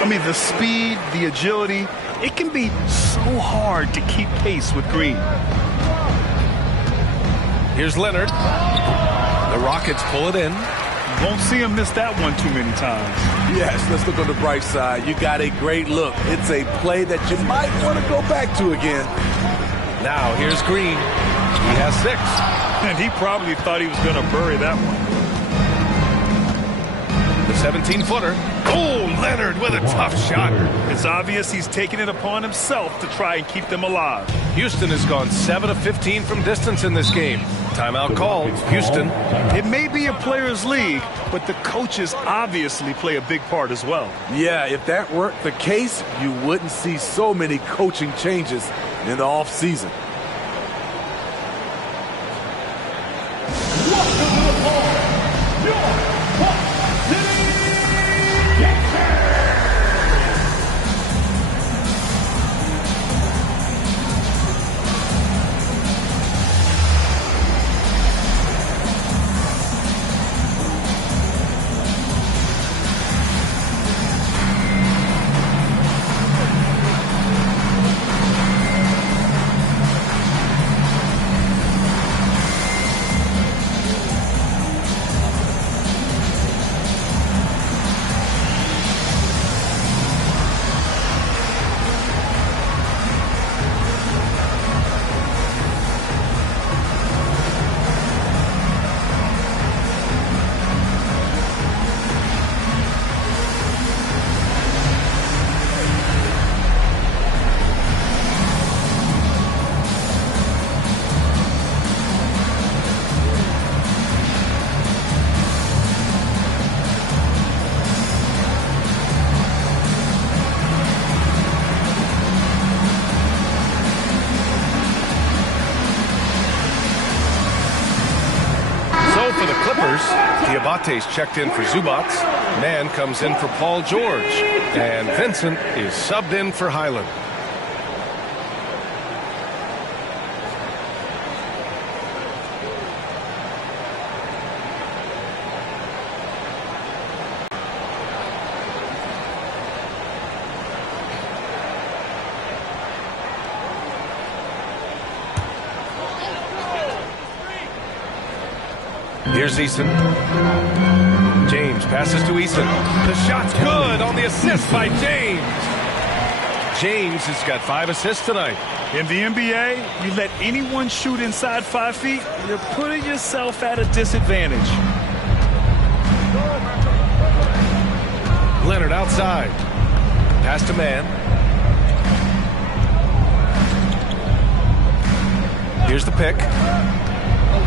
I mean, the speed, the agility, it can be so hard to keep pace with Green. Here's Leonard. The Rockets pull it in. Won't see him miss that one too many times. Yes, let's look on the bright side. You got a great look. It's a play that you might want to go back to again. Now here's Green. He has 6. And he probably thought he was going to bury that one. The 17-footer. Oh, Leonard with a tough shot. It's obvious he's taking it upon himself to try and keep them alive. Houston has gone 7 of 15 from distance in this game. Timeout called. Houston. It may be a players' league, but the coaches obviously play a big part as well. Yeah, if that weren't the case, you wouldn't see so many coaching changes in the offseason. Diabate's checked in for Zubac. Mann comes in for Paul George. And Vincent is subbed in for Highland. Here's Eason. James passes to Eason. The shot's good on the assist by James. James has got 5 assists tonight. In the NBA, you let anyone shoot inside 5 feet, you're putting yourself at a disadvantage. Leonard outside. Pass to Mann. Here's the pick.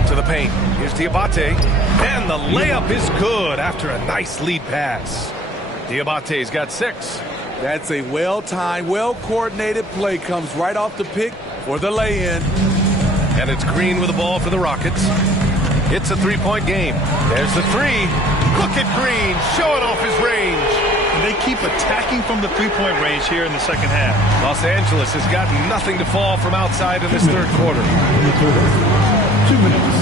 To the paint. Here's Diabate. And the layup is good after a nice lead pass. Diabate's got 6. That's a well-timed, well-coordinated play. Comes right off the pick for the lay-in. And it's Green with the ball for the Rockets. It's a 3-point game. There's the 3. Look at Green showing off his range. And they keep attacking from the three-point range here in the second half. Los Angeles has got nothing to fall from outside in this third quarter. 2 minutes.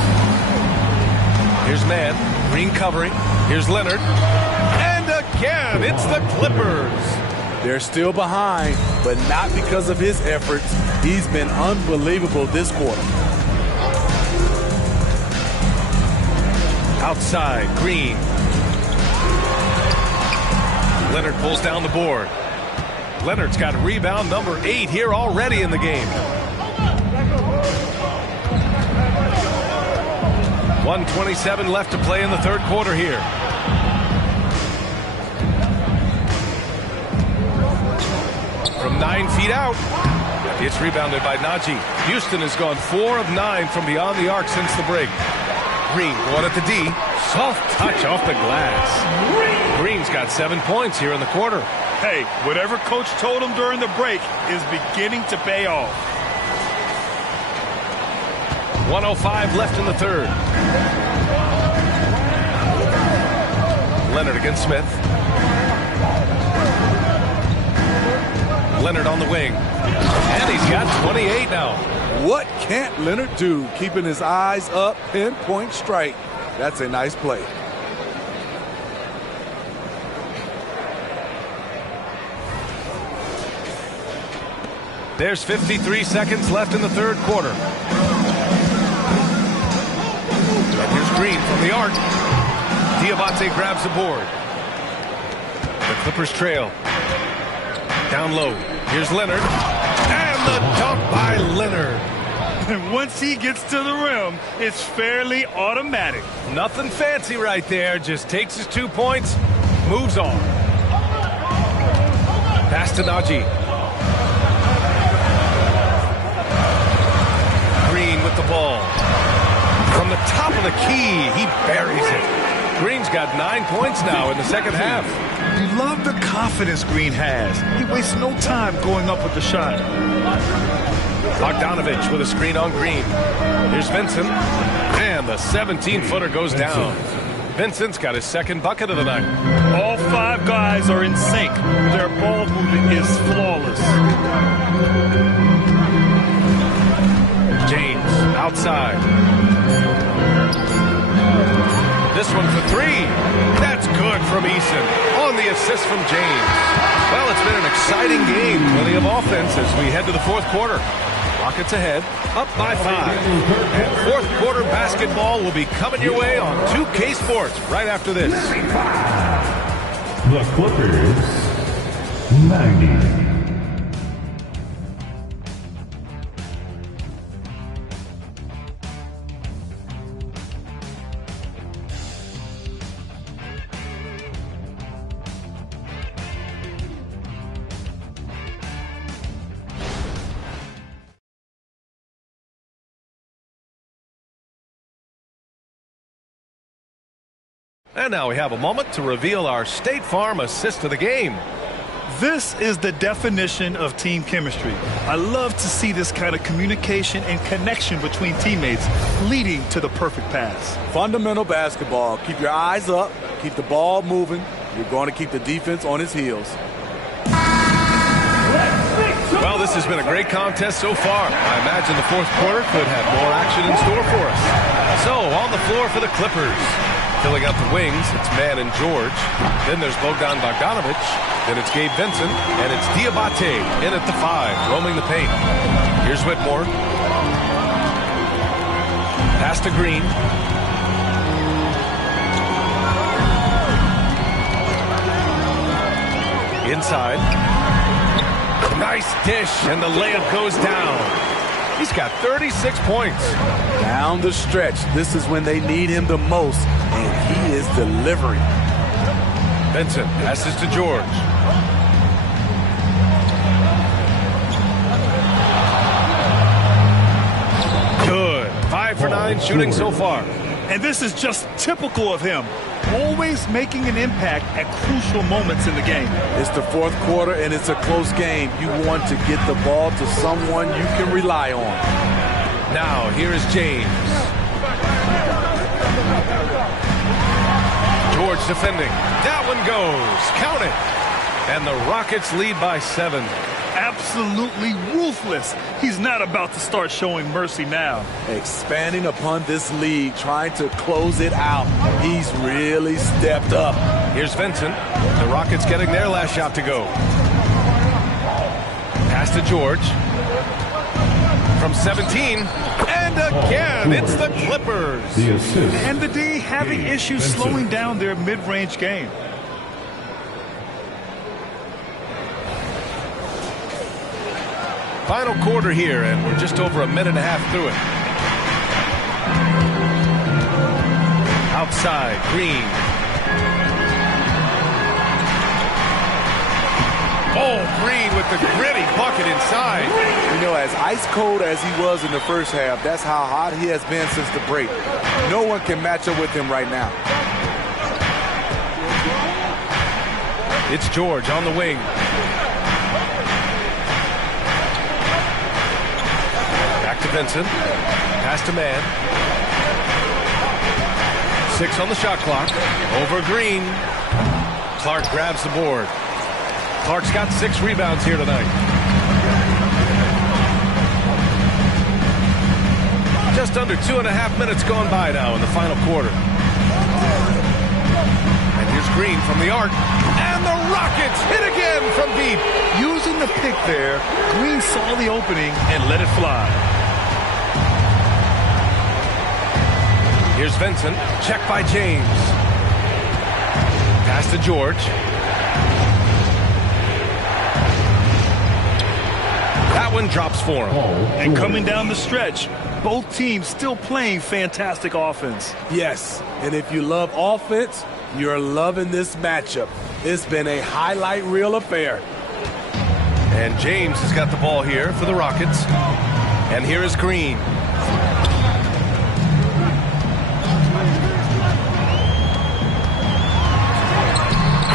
Here's Mann. Green covering. Here's Leonard. And again, it's the Clippers. They're still behind, but not because of his efforts. He's been unbelievable this quarter. Outside, Green. Leonard pulls down the board. Leonard's got rebound number 8 here already in the game. 1:27 left to play in the third quarter here. From 9 feet out. It's rebounded by Najee. Houston has gone 4 of 9 from beyond the arc since the break. Green going at the D. Soft touch off the glass. Green's got 7 points here in the quarter. Hey, whatever coach told him during the break is beginning to pay off. 1:05 left in the third. Leonard against Smith. Leonard on the wing. And he's got 28 now. What can't Leonard do? Keeping his eyes up, pinpoint strike. That's a nice play. There's 53 seconds left in the third quarter. And here's Green from the arc. Diabate grabs the board. The Clippers trail. Down low. Here's Leonard. And the dunk by Leonard. And once he gets to the rim, it's fairly automatic. Nothing fancy right there. Just takes his 2 points, moves on. Pass to Najee. Green with the ball. From the top of the key, he buries it. Green's got 9 points now in the second half. You love the confidence Green has. He wastes no time going up with the shot. Bogdanovich with a screen on Green. Here's Vincent. And the 17-footer goes down. Vincent's got his second bucket of the night. All 5 guys are in sync. Their ball movement is flawless. James outside. This one for 3. That's good from Eason. On the assist from James. Well, it's been an exciting game. Plenty of offense as we head to the fourth quarter. Rockets ahead, up by 5. And fourth quarter basketball will be coming your way on 2K Sports right after this. The Clippers, 90. And now we have a moment to reveal our State Farm assist of the game. This is the definition of team chemistry. I love to see this kind of communication and connection between teammates leading to the perfect pass. Fundamental basketball. Keep your eyes up. Keep the ball moving. You're going to keep the defense on its heels. Well, this has been a great contest so far. I imagine the fourth quarter could have more action in store for us. So, on the floor for the Clippers. Filling out the wings, it's Mann and George. Then there's Bogdanovich. Then it's Gabe Vincent. And it's Diabate in at the 5, roaming the paint. Here's Whitmore. Pass to Green. Inside. Nice dish, and the layup goes down. He's got 36 points. Down the stretch, this is when they need him the most, and he is delivering. Vincent passes to George. 3-of-9 shooting so far. And this is just typical of him. Always making an impact at crucial moments in the game. It's the fourth quarter, and it's a close game. You want to get the ball to someone you can rely on. Now, here is James. George defending. That one goes. Count it. And the Rockets lead by 7. Absolutely ruthless. He's not about to start showing mercy now. Expanding upon this lead, trying to close it out. He's really stepped up. Here's Vincent. The Rockets getting their last shot to go. Pass to George. From 17. And again, it's the Clippers. The assist. And the D having issues slowing down their mid-range game. Final quarter here, and we're just over a minute and a half through it. Outside, Green. Oh, Green with the gritty bucket inside. You know, as ice cold as he was in the first half, that's how hot he has been since the break. No one can match up with him right now. It's George on the wing. Back to Vincent. Pass to Mann. 6 on the shot clock. Over Green. Clark grabs the board. Clark's got 6 rebounds here tonight. Just under 2.5 minutes gone by now in the final quarter. And here's Green from the arc. And the Rockets hit again from deep. Using the pick there, Green saw the opening and let it fly. Here's Vincent. Check by James. Pass to George. That one drops for him. And coming down the stretch, both teams still playing fantastic offense. Yes, and if you love offense, you're loving this matchup. It's been a highlight reel affair. And James has got the ball here for the Rockets. And here is Green.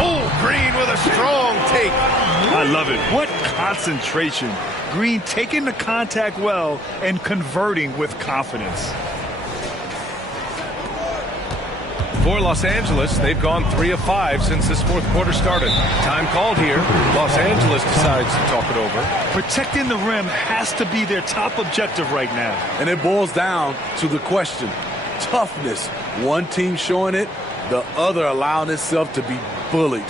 Oh, Green with a strong take. I love it. What concentration. Green taking the contact well and converting with confidence. For Los Angeles, they've gone 3 of 5 since this fourth quarter started. Time called here. Los Angeles decides to talk it over. Protecting the rim has to be their top objective right now. And it boils down to the question. Toughness. One team showing it, the other allowing itself to be bullied.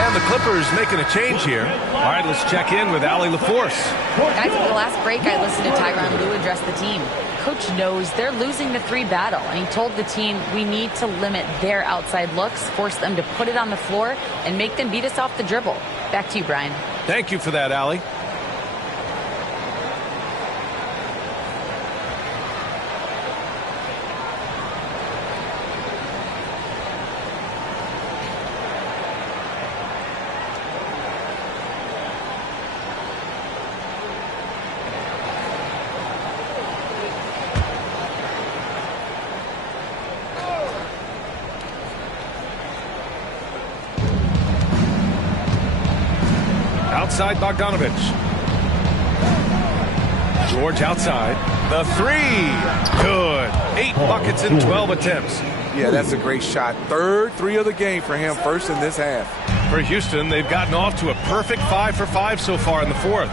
And the Clippers making a change here. All right, let's check in with Allie LaForce. Guys, for the last break, I listened to Tyronn Lue address the team. Coach knows they're losing the 3 battle, and he told the team we need to limit their outside looks, force them to put it on the floor, and make them beat us off the dribble. Back to you, Brian. Thank you for that, Allie. Outside Bogdanovich. George outside. The 3. Good. 8 buckets in 12 attempts. Yeah, that's a great shot. Third 3 of the game for him, first in this half. For Houston, they've gotten off to a perfect 5 for 5 so far in the fourth.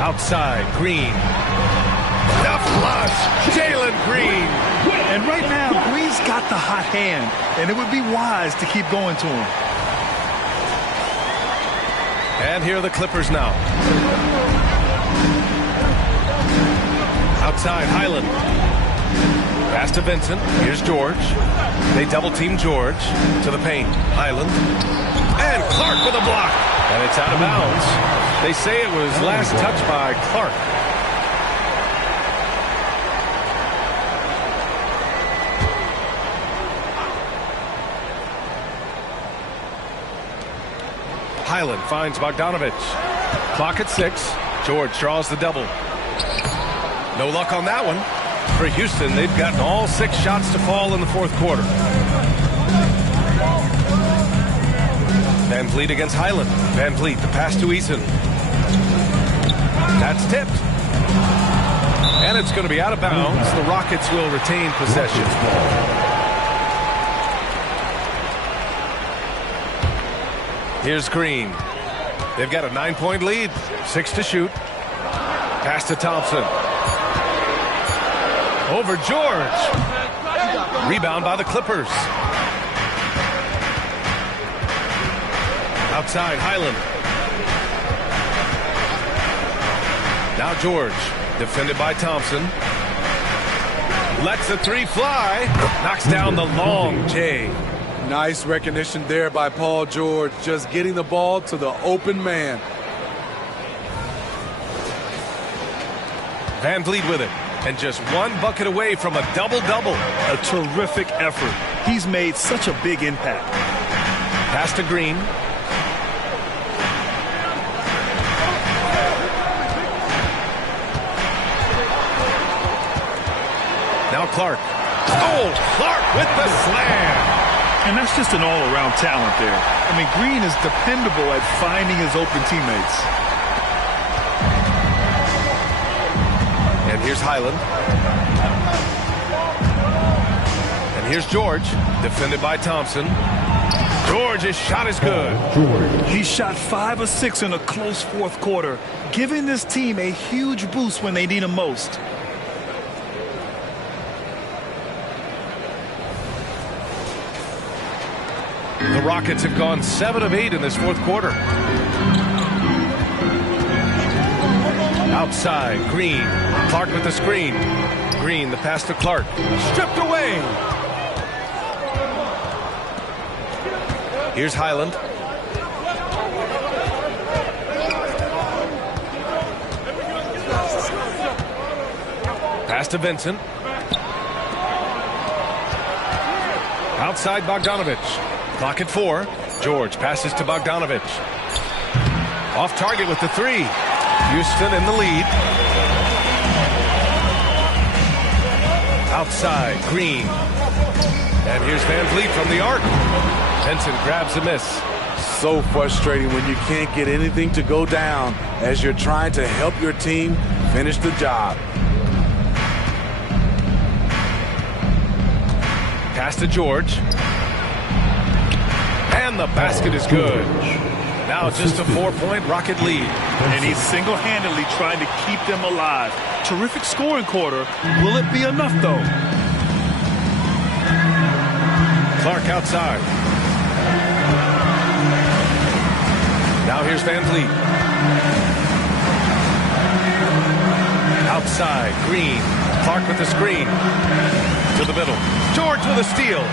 Outside, Green. The flush, Jalen Green. And right now, Green's got the hot hand, and it would be wise to keep going to him. And here are the Clippers now. Outside, Highland. Pass to Vincent. Here's George. They double-team George to the paint. Highland. And Clark with a block. And it's out of bounds. They say it was last touched by Clark. Highland finds Bogdanovich. Clock at 6. George draws the double. No luck on that one. For Houston, they've gotten all 6 shots to fall in the fourth quarter. Van Vliet against Highland. Van Vliet, the pass to Eason. That's tipped. And it's going to be out of bounds. The Rockets will retain possession. Here's Green. They've got a 9-point lead. 6 to shoot. Pass to Thompson. Over George. Rebound by the Clippers. Outside Highland. Now George. Defended by Thompson. Lets the 3 fly. Knocks down the long J. Nice recognition there by Paul George, just getting the ball to the open man. Van Vliet with it, and just 1 bucket away from a double-double. A terrific effort. He's made such a big impact. Pass to Green. Now Clark. Oh, Clark with the slam. And that's just an all-around talent there. I mean, Green is dependable at finding his open teammates. And here's Highland. And here's George, defended by Thompson. George's shot is good. He shot 5 of 6 in a close fourth quarter, giving this team a huge boost when they need him most. The Rockets have gone 7 of 8 in this fourth quarter. Outside, Green. Clark with the screen. Green, the pass to Clark. Stripped away. Here's Highland. Pass to Vincent. Outside Bogdanovich. Clock at 4. George passes to Bogdanovich. Off target with the 3. Houston in the lead. Outside, Green. And here's Van Vliet from the arc. Vincent grabs a miss. So frustrating when you can't get anything to go down as you're trying to help your team finish the job. Pass to George. And the basket is good. Now just a 4-point Rocket lead. And he's single-handedly trying to keep them alive. Terrific scoring quarter. Will it be enough, though? Clark outside. Now here's Van Vliet. Outside, Green. Clark with the screen. To the middle. George with a steal.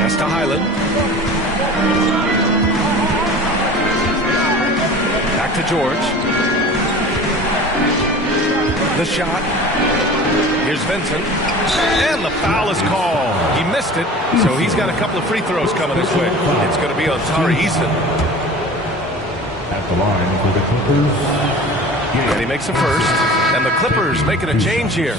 Pass to Highland. Back to George. The shot. Here's Vincent. And the foul is called. He missed it, so he's got a couple of free throws coming his way. It's going to be on Tari Eason. At the line for the Clippers. And he makes a first. And the Clippers making a change here.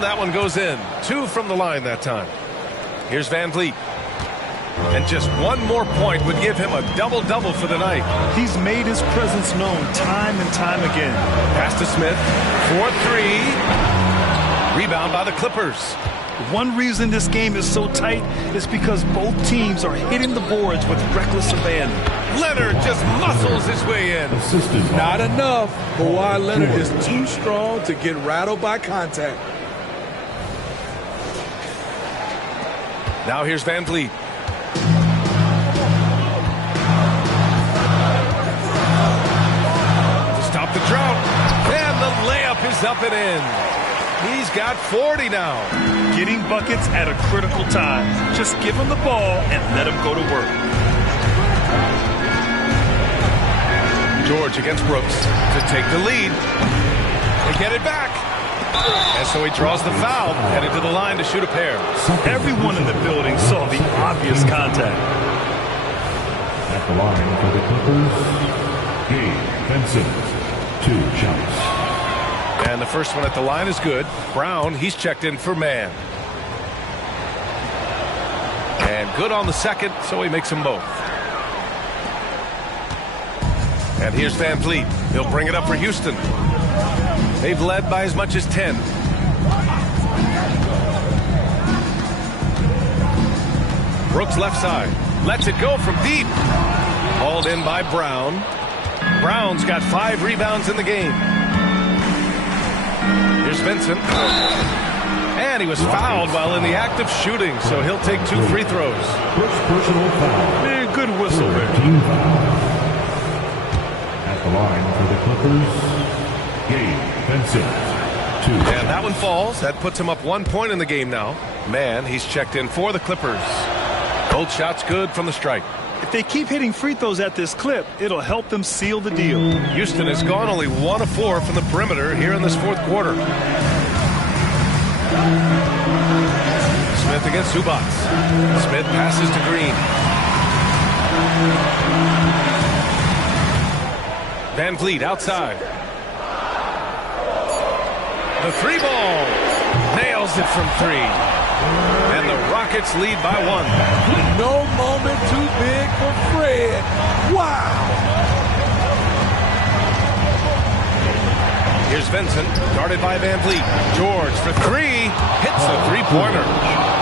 That one goes in. 2 from the line that time. Here's Van Vliet. And just 1 more point would give him a double-double for the night. He's made his presence known time and time again. Pass to Smith. 4-3. Rebound by the Clippers. One reason this game is so tight is because both teams are hitting the boards with reckless abandon. Leonard just muscles his way in. Not enough. Kawhi Leonard is too strong to get rattled by contact. Now here's Van Vliet. layup is up and in. He's got 40 now. Getting buckets at a critical time. Just give him the ball and let him go to work. George against Brooks to take the lead. They get it back. And so he draws the foul, headed to the line to shoot a pair. Everyone in the building saw the obvious contact. At the line for the Clippers, Gabe Vincent, 2 shots. And the first one at the line is good. Brown, he's checked in for man. And good on the second, so he makes them both. And here's Van Vliet. He'll bring it up for Houston. They've led by as much as 10. Brooks left side. Lets it go from deep. Hauled in by Brown. Brown's got 5 rebounds in the game. Here's Vincent. And he was fouled while in the act of shooting, so he'll take 2 free throws. First personal foul. Man, good whistle there. Team foul. At the line for the Clippers, Gabe Vincent, 2. And that one falls. That puts him up 1 point in the game now. Man, he's checked in for the Clippers. Both shots good from the strike. If they keep hitting free throws at this clip, it'll help them seal the deal. Houston has gone only 1 of 4 from the perimeter here in this 4th quarter. Smith against Zubac. Smith passes to Green. Van Vliet outside. The 3 ball. Nails it from 3. And the Rockets lead by 1. No moment too big for Fred. Wow. Here's Vincent, guarded by Van Vliet. George for 3. Hits the 3-pointer.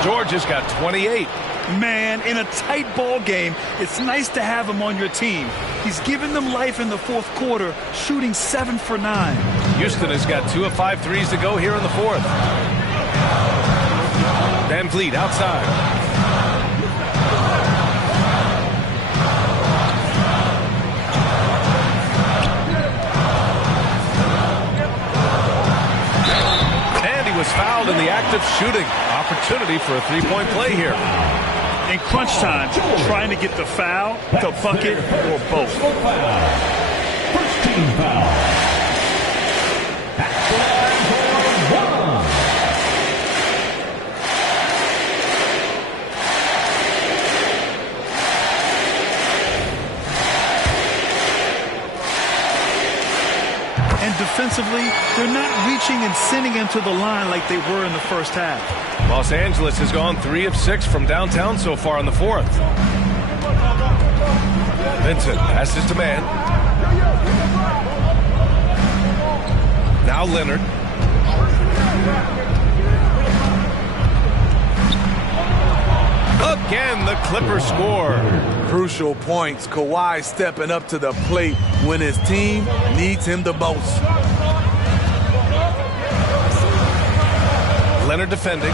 George has got 28. Man, in a tight ball game, it's nice to have him on your team. He's given them life in the 4th quarter, shooting 7 for 9. Houston has got 2 of 5 threes to go here in the 4th. Van Vliet outside. And he was fouled in the act of shooting. Opportunity for a 3-point play here. In crunch time, trying to get the foul, the bucket, or both. First team foul. And defensively, they're not reaching and sending him to the line like they were in the first half. Los Angeles has gone 3 of 6 from downtown so far in the 4th. Vincent passes to man. Now Leonard. Again, the Clippers score. Crucial points. Kawhi stepping up to the plate when his team needs him the most. Leonard defending.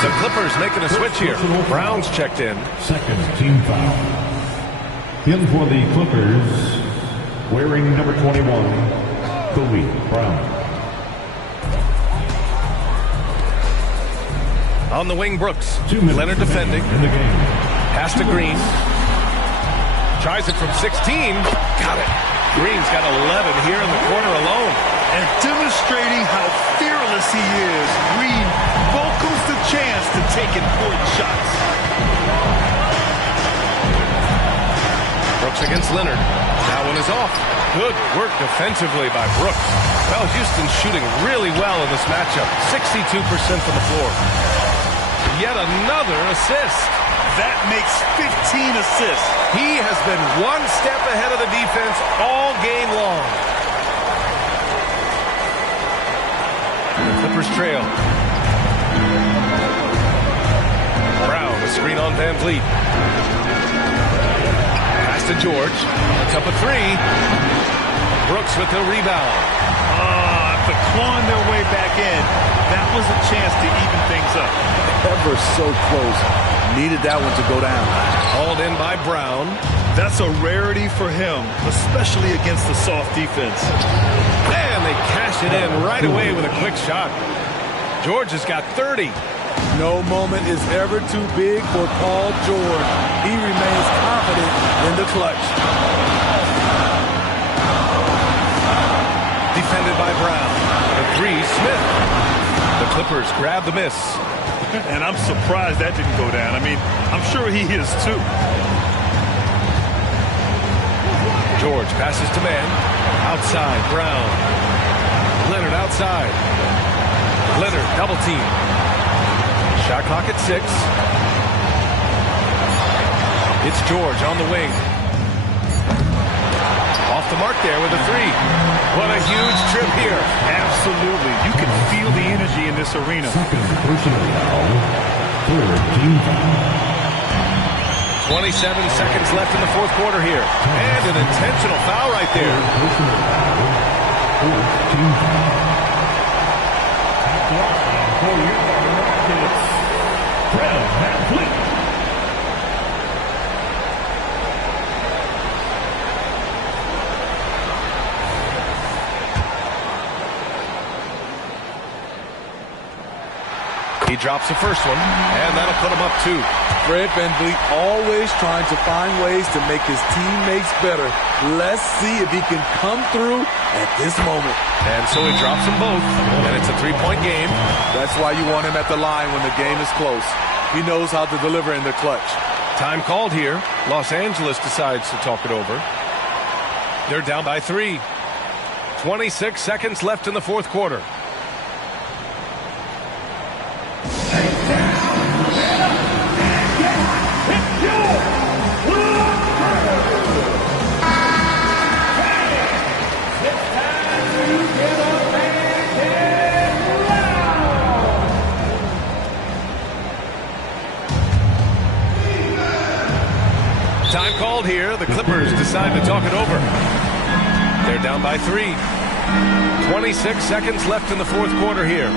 The Clippers making a switch here. Brown's checked in. Second team foul. In for the Clippers, wearing number 21, Kobe Brown. On the wing, Brooks. Leonard defending. In the game. Pass to Green. Tries it from 16. Got it. Green's got 11 here in the corner alone. And demonstrating how fearless he is, Green welcomes the chance to take important shots. Brooks against Leonard. That one is off. Good work defensively by Brooks. Well, Houston's shooting really well in this matchup. 62% from the floor. Yet another assist. That makes 15 assists. He has been 1 step ahead of the defense all game long. The Clippers trail. Brown, the screen on Van Vliet. Pass to George. It's up a 3. Brooks with the rebound. After clawing their way back in, that was a chance to even things up. Ever so close. Needed that one to go down. Hauled in by Brown. That's a rarity for him, especially against the soft defense. And they cash it in right away with a quick shot. George has got 30. No moment is ever too big for Paul George. He remains confident in the clutch. Defended by Brown. The three, Smith. The Clippers grab the miss. And I'm surprised that didn't go down. I mean, I'm sure he is too. George passes to man. Outside, Brown. Leonard outside. Leonard double team. Shot clock at 6. It's George on the wing. Off the mark there with a 3. What a huge trip here. Absolutely. You can feel the energy in this arena. Second personal foul. Third team foul. 27 seconds left in the fourth quarter here. And an intentional foul right there. Personal foul. Fourth team foul. For your Rockets, Fred VanVleet. He drops the first one, and that'll put him up 2. Fred VanVleet always trying to find ways to make his teammates better. Let's see if he can come through at this moment. And so he drops them both, and it's a 3-point game. That's why you want him at the line when the game is close. He knows how to deliver in the clutch. Time called here. Los Angeles decides to talk it over. They're down by 3. 26 seconds left in the fourth quarter. Time called here. The Clippers decide to talk it over. They're down by 3. 26 seconds left in the fourth quarter here.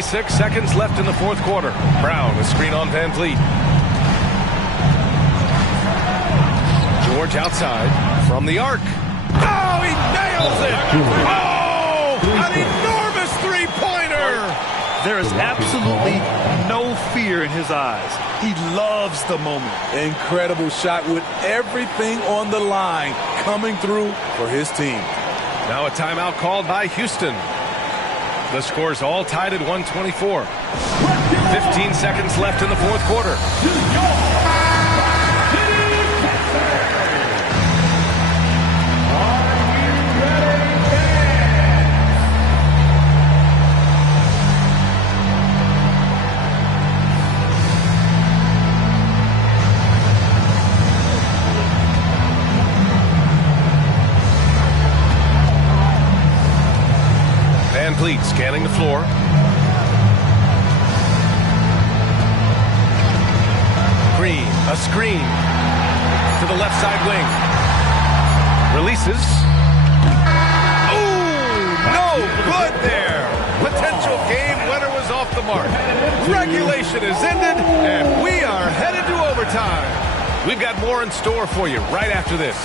Six seconds left in the fourth quarter. Brown, a screen on VanVleet. George outside from the arc. Oh, he nails it! Oh, an enormous three-pointer! There is absolutely no fear in his eyes. He loves the moment. Incredible shot with everything on the line coming through for his team. Now a timeout called by Houston. The score's all tied at 124. 15 seconds left in the fourth quarter. VanVleet scanning the floor. Green, a screen to the left side wing. Releases. Oh, no good there. Potential game winner was off the mark. Regulation is ended, and we are headed to overtime. We've got more in store for you right after this.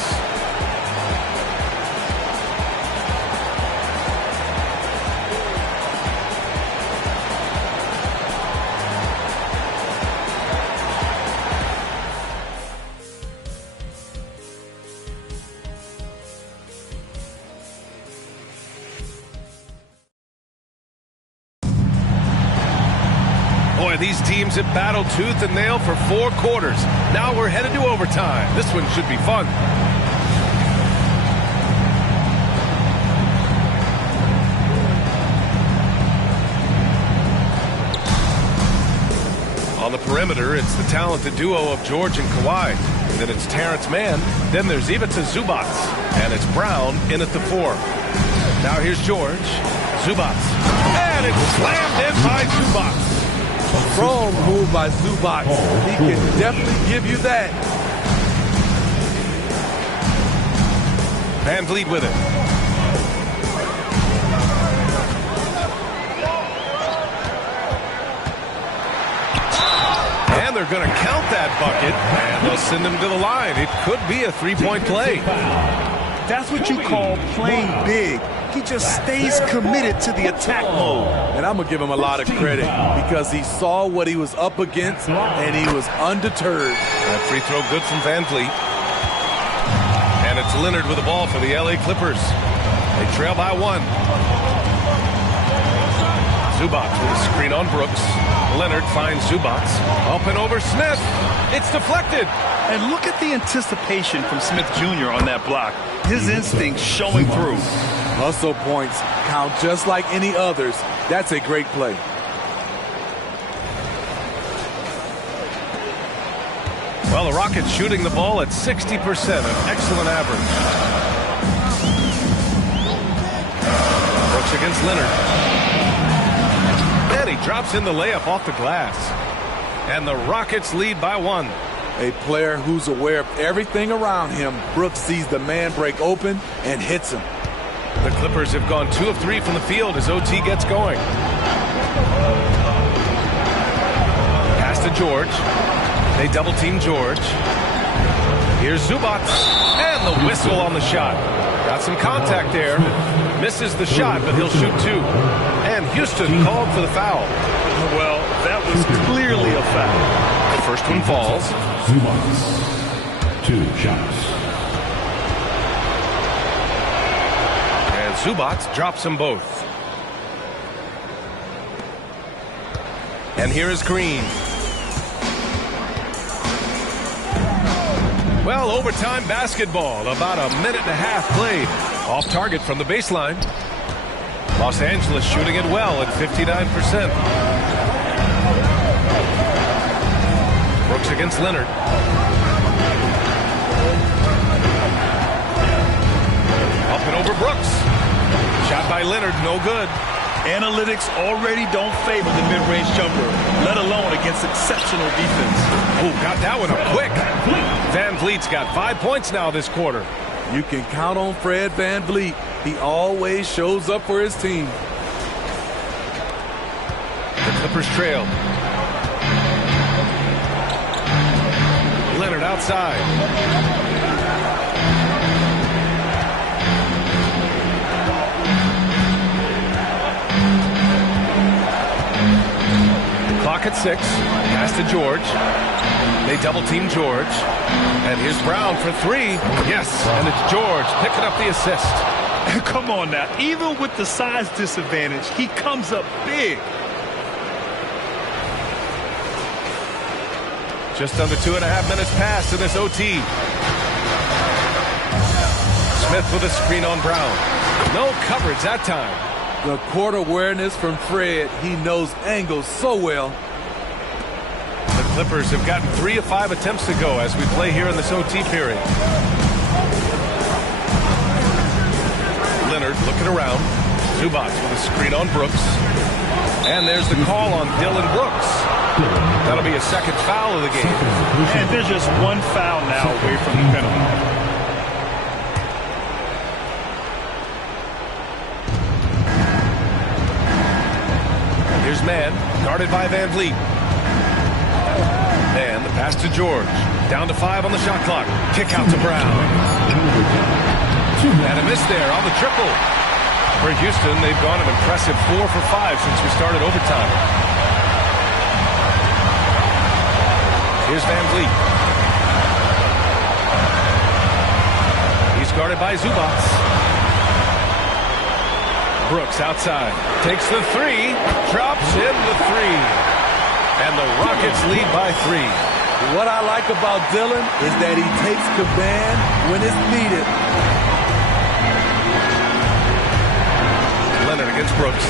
Boy, these teams have battled tooth and nail for 4 quarters. Now we're headed to overtime. This one should be fun. On the perimeter, it's the talented duo of George and Kawhi. Then it's Terrence Mann. Then there's Ivica Zubac. And it's Brown in at the 4. Now here's George. Zubac. And it's slammed in by Zubac. Strong move by Zubac. He can definitely give you that. Van Vliet with it. And they're going to count that bucket, and they'll send him to the line. It could be a 3-point play. That's what you call playing big. He just stays committed to the attack mode. And I'm going to give him a lot of credit because he saw what he was up against, and he was undeterred. That free throw good from Van Vliet. And it's Leonard with the ball for the LA Clippers. They trail by 1. Zubac with a screen on Brooks. Leonard finds Zubac. Up and over Smith. It's deflected. And look at the anticipation from Smith Jr. on that block. His instinct showing through. Hustle points count just like any others. That's a great play. Well, the Rockets shooting the ball at 60%, an excellent average. Brooks against Leonard. And he drops in the layup off the glass. And the Rockets lead by 1. A player who's aware of everything around him. Brooks sees the man break open and hits him. The Clippers have gone 2 of 3 from the field as OT gets going. Pass to George. They double team George. Here's Zubac. And the whistle on the shot. Got some contact there. Misses the shot, but he'll shoot 2. And Houston called for the foul. Well, that was clearly a foul. The first one falls. Zubac. 2 shots. And Zubac drops them both. And here is Green. Well, overtime basketball. About a minute and a half played. Off target from the baseline. Los Angeles shooting it well at 59%. Brooks against Leonard. Up and over Brooks. Shot by Leonard, no good. Analytics already don't favor the mid-range jumper, let alone against exceptional defense. Oh, got that one up quick. Van Vliet's got 5 points now this quarter. You can count on Fred Van Vliet. He always shows up for his team. The Clippers trail. Leonard outside. Clock at 6. Pass to George. They double team George. And here's Brown for 3. Yes, and it's George picking up the assist. Come on now. Even with the size disadvantage, he comes up big. Just under 2.5 minutes passed in this OT. Smith with a screen on Brown. No coverage that time. The court awareness from Fred. He knows angles so well. The Clippers have gotten 3 of 5 attempts to go as we play here in this OT period. Leonard looking around. Zubac with a screen on Brooks. And there's the call on Dylan Brooks. That'll be a second foul of the game. And there's just one foul now away from the penalty. Here's Mann, guarded by Van Vliet. And the pass to George. Down to 5 on the shot clock. Kick out to Brown. And a miss there on the triple. For Houston, they've gone an impressive 4 for 5 since we started overtime. Here's Van Vliet. He's guarded by Zubac. Brooks outside. Takes the 3. Drops in the 3. And the Rockets lead by 3. What I like about Dillon is that he takes command when it's needed. Leonard against Brooks.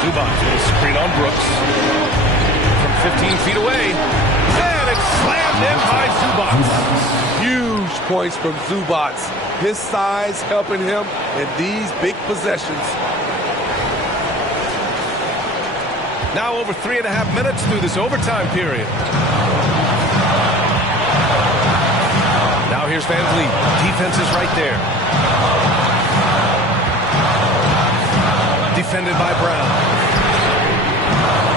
Zubac with a screen on Brooks. From 15 feet away. And it's slammed in by Zubac. Huge points from Zubac. His size helping him in these big possessions. Now over 3.5 minutes through this overtime period. Now here's Van Vliet. Defense is right there. Defended by Brown.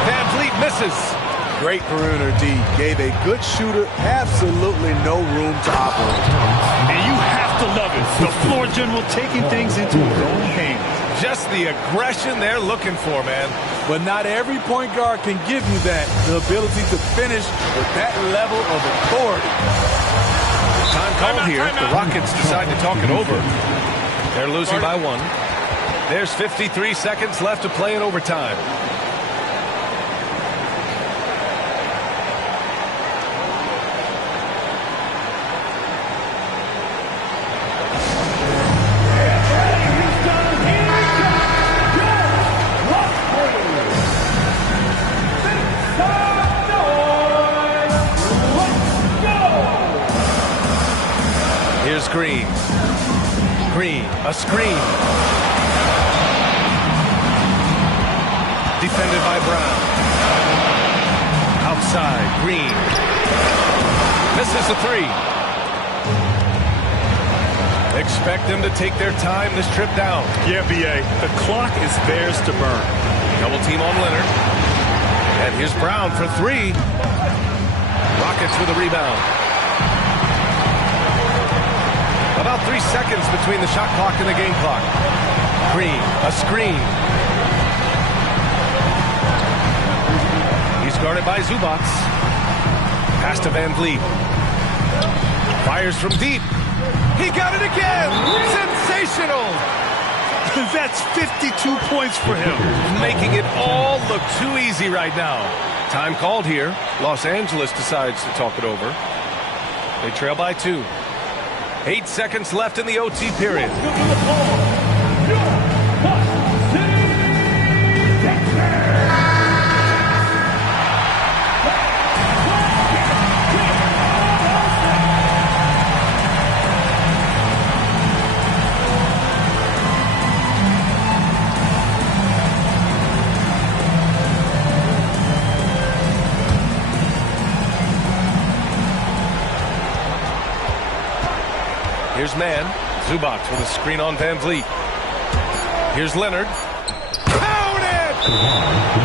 Van Vliet misses. Great perimeter D. Gave a good shooter absolutely no room to operate. And you have to love it. The floor general taking things into his own hands. Just the aggression they're looking for, man. But not every point guard can give you that. The ability to finish with that level of authority. Time called here. The Rockets decide to talk it over. They're losing by 1. There's 53 seconds left to play in overtime. Here's Green. Green, a screen. Defended by Brown. Outside, Green. Misses the 3. Expect them to take their time this trip down. Yeah, B.A. The clock is theirs to burn. Double team on Leonard. And here's Brown for 3. Rockets with a rebound. About 3 seconds between the shot clock and the game clock. Green, a screen. He's guarded by Zubac. Pass to Van Vliet. Fires from deep. He got it again! Sensational! That's 52 points for him. Making it all look too easy right now. Time called here. Los Angeles decides to talk it over. They trail by 2. 8 seconds left in the OT period. Here's Mann. Zubac with a screen on Van Vliet. Here's Leonard. Count it!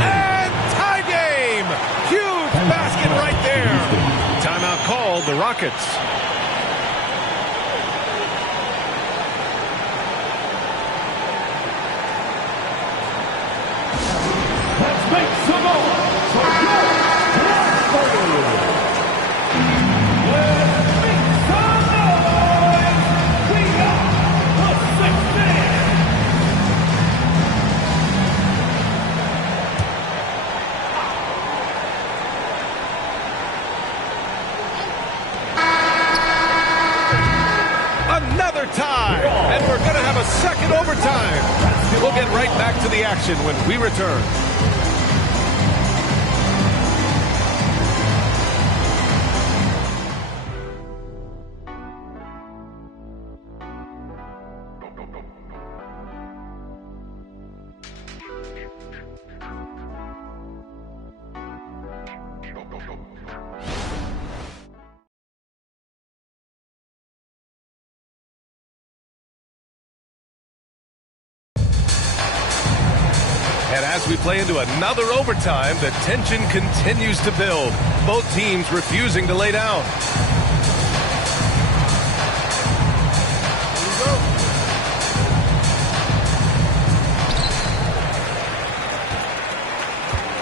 And tie game! Huge basket right there. Timeout called, the Rockets. Let's make some noise for Another tie, and we're going to have a second overtime. We'll get right back to the action when we return. And as we play into another overtime, the tension continues to build. Both teams refusing to lay down.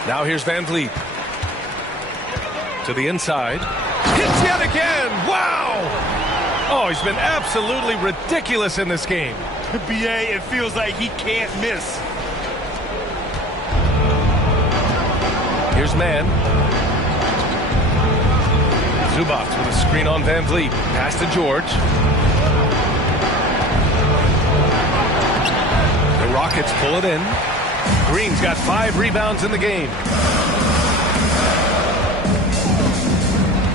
Now here's Van Vliet. To the inside. Hits yet again! Wow! Oh, he's been absolutely ridiculous in this game. B.A., it feels like he can't miss. Here's man. Zubac with a screen on Van Vliet. Pass to George. The Rockets pull it in. Green's got 5 rebounds in the game.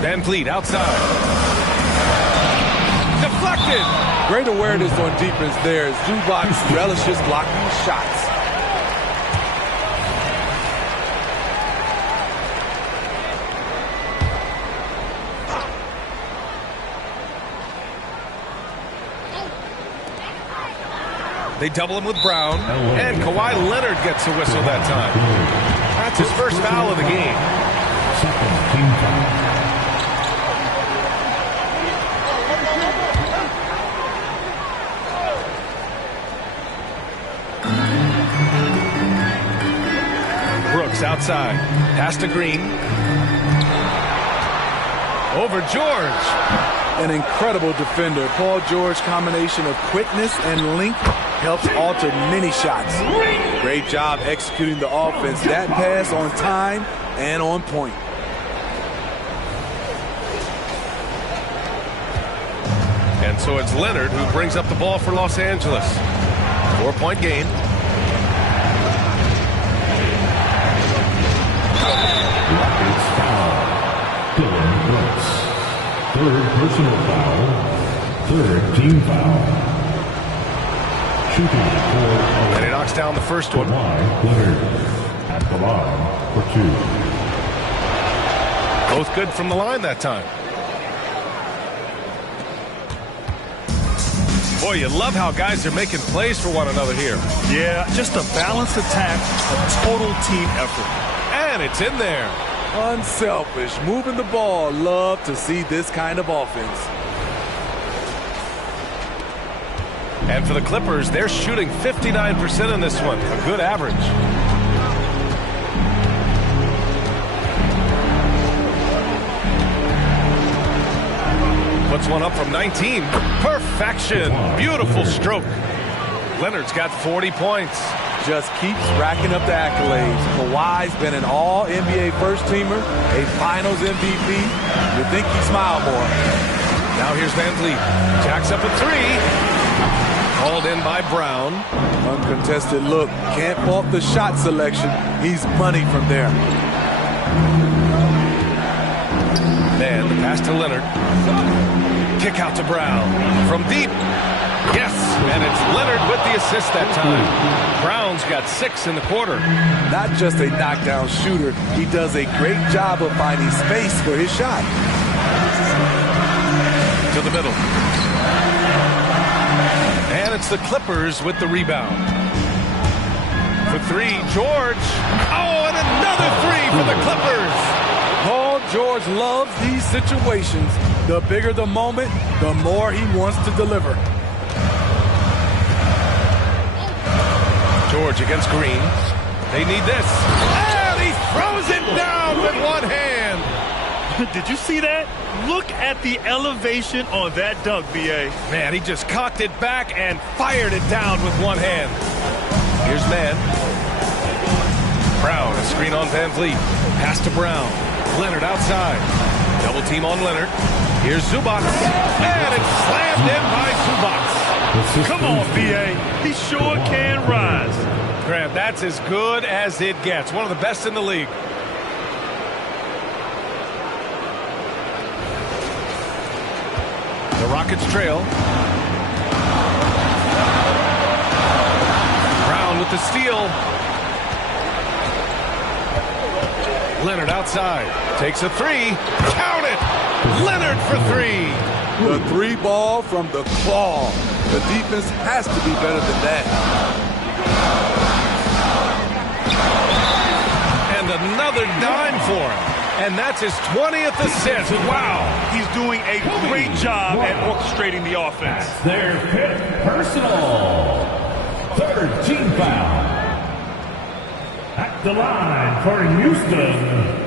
Van Vliet outside. Deflected. Great awareness on defense there. Zubac relishes blocking shots. They double him with Brown, and Kawhi Leonard gets a whistle that time. That's his first foul of the game. Second team foul. Brooks outside. Pass to Green. Over George. An incredible defender. Paul George combination of quickness and length helps alter many shots. Great job executing the offense. That pass on time and on point. And so it's Leonard who brings up the ball for Los Angeles. 4-point game. Rockets foul. Dylan Brooks. Third personal foul. Third team foul. Shooting for And he knocks down the first one. Leonard at the line for 2. Both good from the line that time. Boy, you love how guys are making plays for one another here. Yeah, just a balanced attack, a total team effort. And it's in there. Unselfish, moving the ball. Love to see this kind of offense. And for the Clippers, they're shooting 59% in this one. A good average. Puts one up from 19. Perfection. Beautiful stroke. Leonard's got 40 points. Just keeps racking up the accolades. Kawhi's been an all-NBA first-teamer, a finals MVP. You'd think he'd smile more. Now here's Van Vliet. Jacks up a 3. Called in by Brown. Uncontested look. Can't fault the shot selection. He's money from there. Then the pass to Leonard. Kick out to Brown. From deep. Yes, and it's Leonard with the assist that time. Brown's got 6 in the quarter. Not just a knockdown shooter, he does a great job of finding space for his shot. To the middle. And it's the Clippers with the rebound. For 3, George. Oh, and another 3 for the Clippers. Paul George loves these situations. The bigger the moment, the more he wants to deliver. George against Green. They need this. And he throws it down with one hand. Did you see that? Look at the elevation on that dunk, B.A. Man, he just cocked it back and fired it down with one hand. Here's man. Brown, a screen on Van Vliet. Pass to Brown. Leonard outside. Double team on Leonard. Here's Zubac. And it's slammed in by Zubac. Come on, B.A. He sure can rise. Grant, that's as good as it gets. One of the best in the league. The Rockets trail. Brown with the steal. Leonard outside. Takes a 3. Count it! Leonard for 3. The 3 ball from the claw. The defense has to be better than that. And another dime for him. And that's his 20th assist. Wow. He's doing a great job at orchestrating the offense. That's their 5th personal. 3rd team foul. At the line for Houston.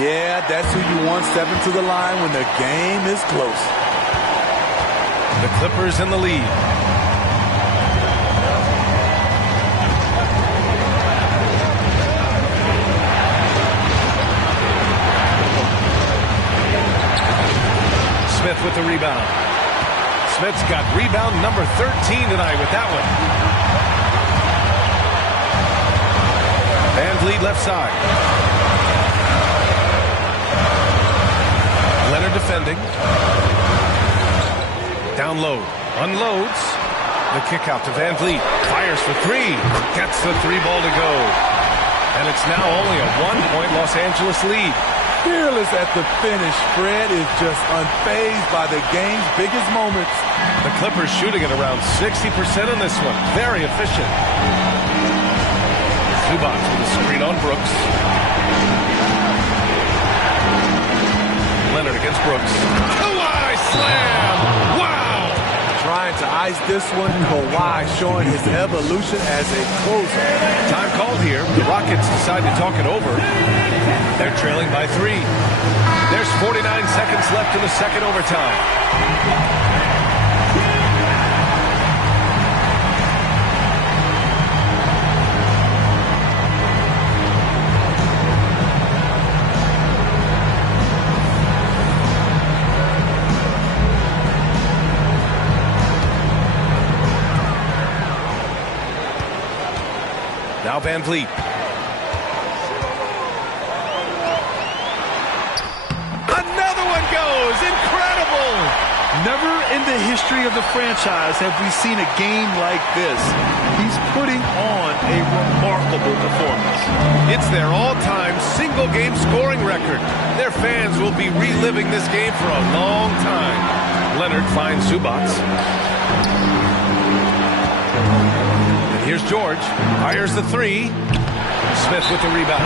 Yeah, that's who you want stepping to the line when the game is close. The Clippers in the lead. Smith with the rebound. Smith's got rebound number 13 tonight with that one. VanVleet left side. Leonard defending. Down low. Unloads. The kick out to VanVleet. Fires for three. Gets the three ball to go. And it's now only a 1-point Los Angeles lead. Fearless at the finish. Fred is just unfazed by the game's biggest moments. The Clippers shooting at around 60% in this one. Very efficient. Zubac with a screen on Brooks. Leonard against Brooks. Kawhi slam! Wow! Trying to ice this one. Kawhi showing his evolution as a closer. Time called here. The Rockets decide to talk it over. They're trailing by 3. There's 49 seconds left in the second overtime. Now VanVleet. Another one goes. Incredible. Never in the history of the franchise have we seen a game like this. He's putting on a remarkable performance. It's their all-time single-game scoring record. Their fans will be reliving this game for a long time. Leonard finds Zubac. Here's George. Fires the three. Smith with the rebound.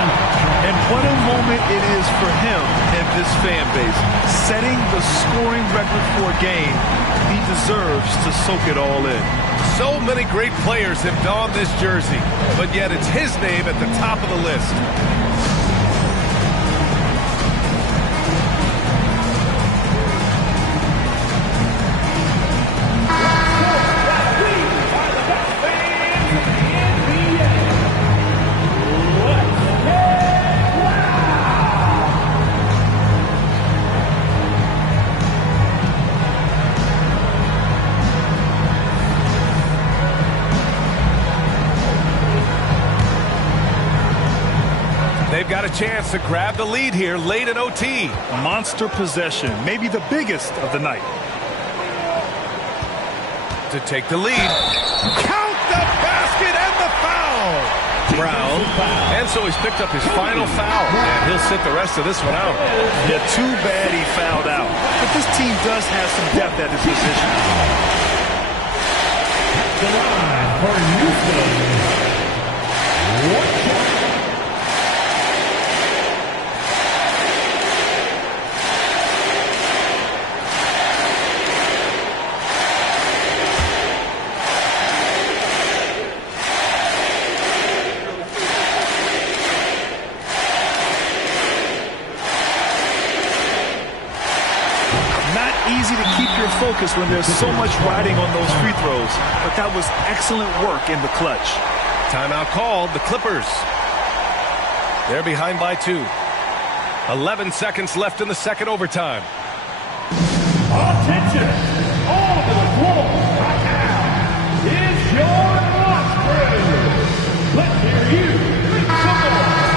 And what a moment it is for him and this fan base. Setting the scoring record for a game, he deserves to soak it all in. So many great players have donned this jersey, but yet it's his name at the top of the list. They've got a chance to grab the lead here late in OT. Monster possession, maybe the biggest of the night. To take the lead. Count the basket and the foul. Brown. And so he's picked up his final foul. And he'll sit the rest of this one out. Yeah, too bad he fouled out. But this team does have some depth at his position. The line for Houston. Easy to keep your focus when there's so much riding on those free throws, but that was excellent work in the clutch. Timeout called. The Clippers. They're behind by 2. 11 seconds left in the second overtime. Attention! All to the floor right now is your lunch crew. Let's hear you. Come on.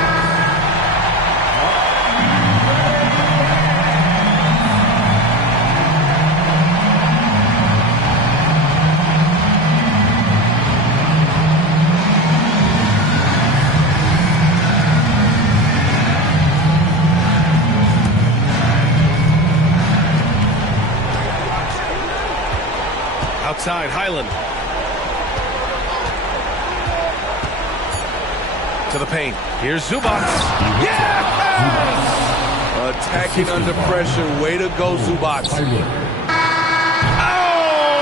Outside, Highland. To the paint. Here's Zubac. Yes! Attacking under pressure. Way to go, Zubac. Oh,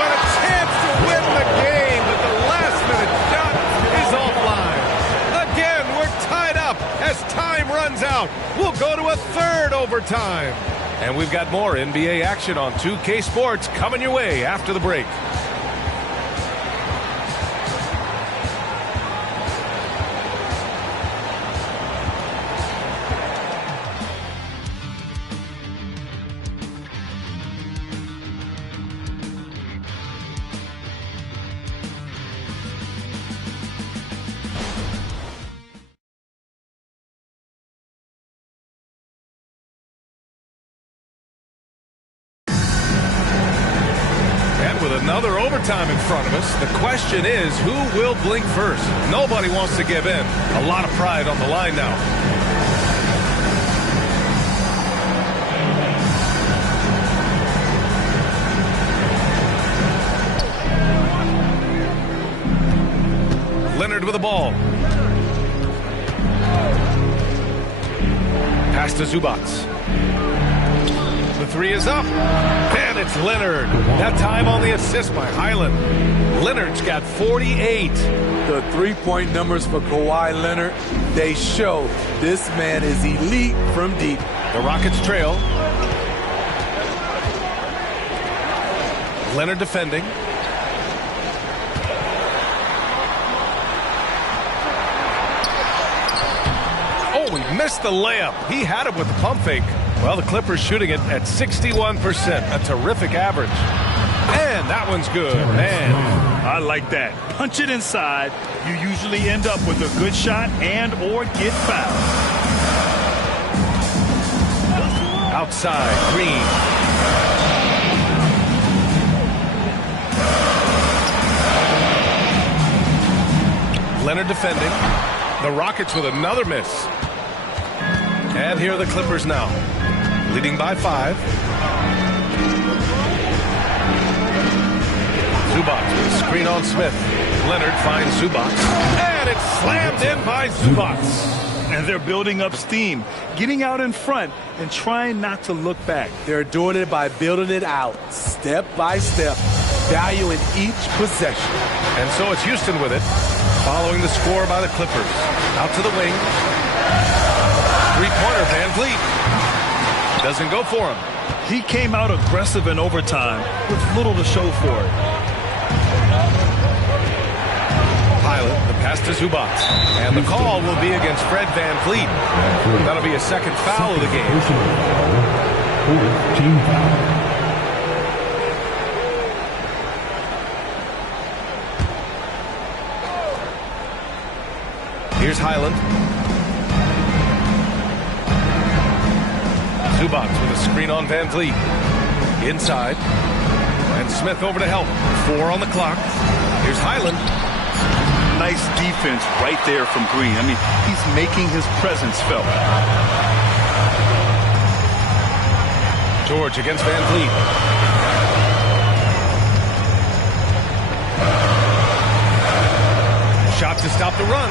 and a chance to win the game, but the last-minute shot is offline. Again, we're tied up as time runs out. We'll go to a third overtime. And we've got more NBA action on 2K Sports coming your way after the break. Another overtime in front of us. The question is, who will blink first? Nobody wants to give in. A lot of pride on the line now. Leonard with the ball. Pass to Zubats. The three is up, and it's Leonard. That time on the assist by Highland. Leonard's got 48. The three-point numbers for Kawhi Leonard, they show this man is elite from deep. The Rockets trail. Leonard defending. Oh, he missed the layup. He had it with the pump fake. Well, the Clippers shooting it at 61%, a terrific average. And that one's good, man. I like that. Punch it inside. You usually end up with a good shot and or get fouled. Outside, Green. Leonard defending. The Rockets with another miss. And here are the Clippers now, leading by 5. Zubats with a screen on Smith. Leonard finds Zubats, and it's slammed in by Zubats. And they're building up steam, getting out in front and trying not to look back. They're doing it by building it out, step by step, valuing each possession. And so it's Houston with it, following the score by the Clippers. Out to the wing. Three-pointer, Van Vliet. Doesn't go for him. He came out aggressive in overtime with little to show for it. Pilot, the pass to Zubats. And the call will be against Fred Van Vliet. That'll be a second foul of the game. Team foul. Here's Highland. Zubats with a screen on Van Vliet. Inside. And Smith over to help. 4 on the clock. Here's Highland. Nice defense right there from Green. I mean, he's making his presence felt. George against Van Vliet. Shot to stop the run.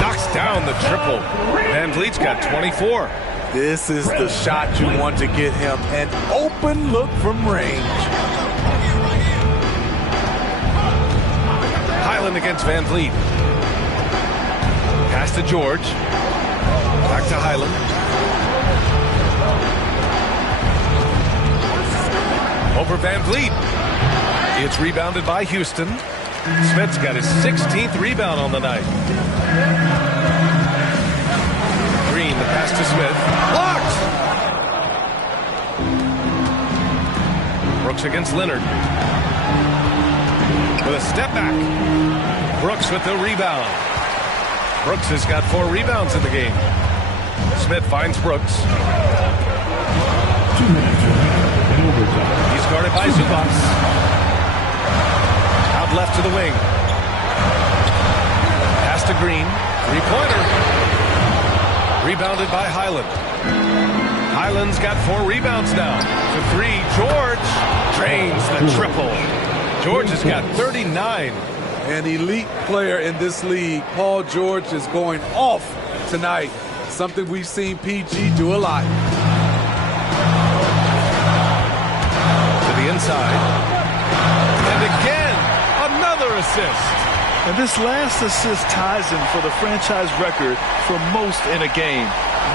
Knocks down the triple. Van Vliet's got 24. This is the shot you want to get him. An open look from range. Highland against Van Vliet. Pass to George. Back to Highland. Over Van Vliet. It's rebounded by Houston. Smith's got his 16th rebound on the night. Green, the pass to Smith. Blocked! Brooks against Leonard. With a step back. Brooks with the rebound. Brooks has got 4 rebounds in the game. Smith finds Brooks. 2 minutes remaining in overtime. He's guarded by Zubats. Out left to the wing. Pass to Green. 3-pointer. Rebounded by Highland. Highland's got 4 rebounds now. For 3, George drains the triple. George has got 39. An elite player in this league. Paul George is going off tonight. Something we've seen PG do a lot. To the inside. And again, another assist. And this last assist ties him for the franchise record for most in a game.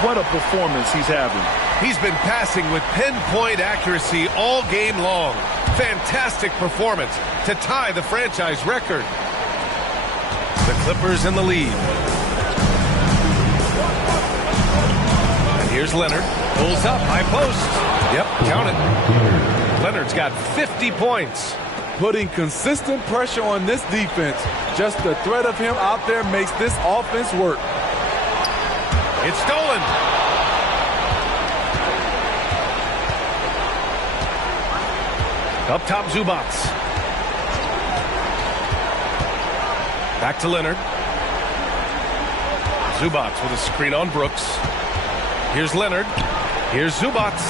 What a performance he's having. He's been passing with pinpoint accuracy all game long. Fantastic performance to tie the franchise record. The Clippers in the lead. And here's Leonard. Pulls up, high post. Yep, count it. Leonard's got 50 points. Putting consistent pressure on this defense. Just the threat of him out there makes this offense work. It's stolen. Up top, Zubats. Back to Leonard. Zubats with a screen on Brooks. Here's Leonard. Here's Zubats.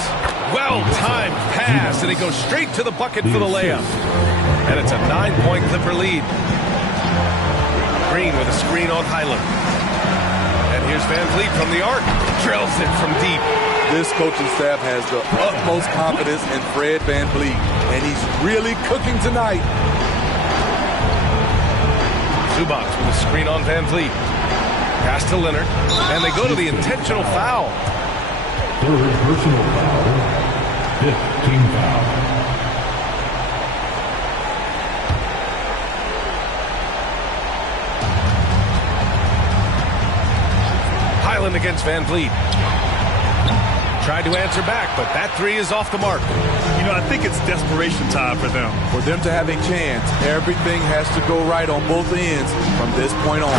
Well-timed pass, and he goes straight to the bucket for the layup. And it's a 9-point Clipper lead. Green with a screen on Highland. And here's Van Vliet from the arc. Drills it from deep. This coaching staff has the utmost confidence in Fred Van Vliet, and he's really cooking tonight. Zubats with a screen on Van Vliet. Pass to Leonard, and they go to the intentional foul. Third personal foul. 15 foul. Highland against Van Vliet. Tried to answer back, but that three is off the mark. You know, I think it's desperation time for them. For them to have a chance, everything has to go right on both ends from this point on.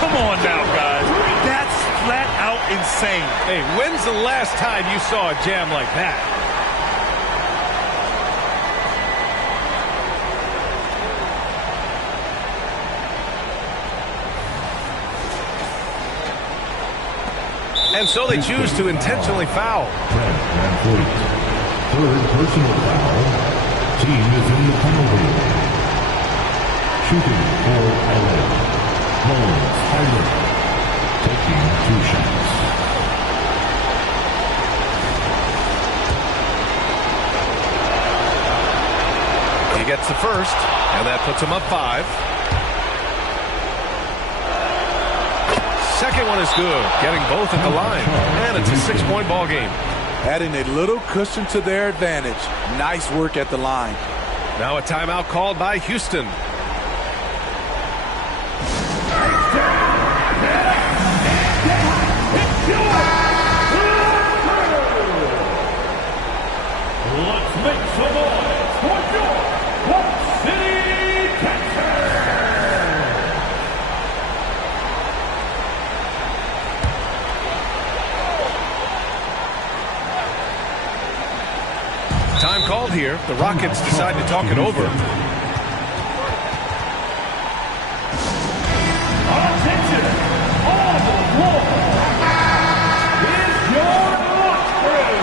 Come on now, guys. That's flat out insane. Hey, when's the last time you saw a jam like that? And so they choose to intentionally foul. Third personal foul. Team is in the penalty. Shooting for LA. Mullins, Highland. Taking 2 shots. He gets the first, and that puts him up 5. Second one is good, getting both at the line, and it's a 6-point ball game. Adding a little cushion to their advantage. Nice work at the line. Now a timeout called by Houston. Let's make some noise for your Port City Texans. Time called here. The Rockets decide to talk it over. Attention! On the floor is your lock crew.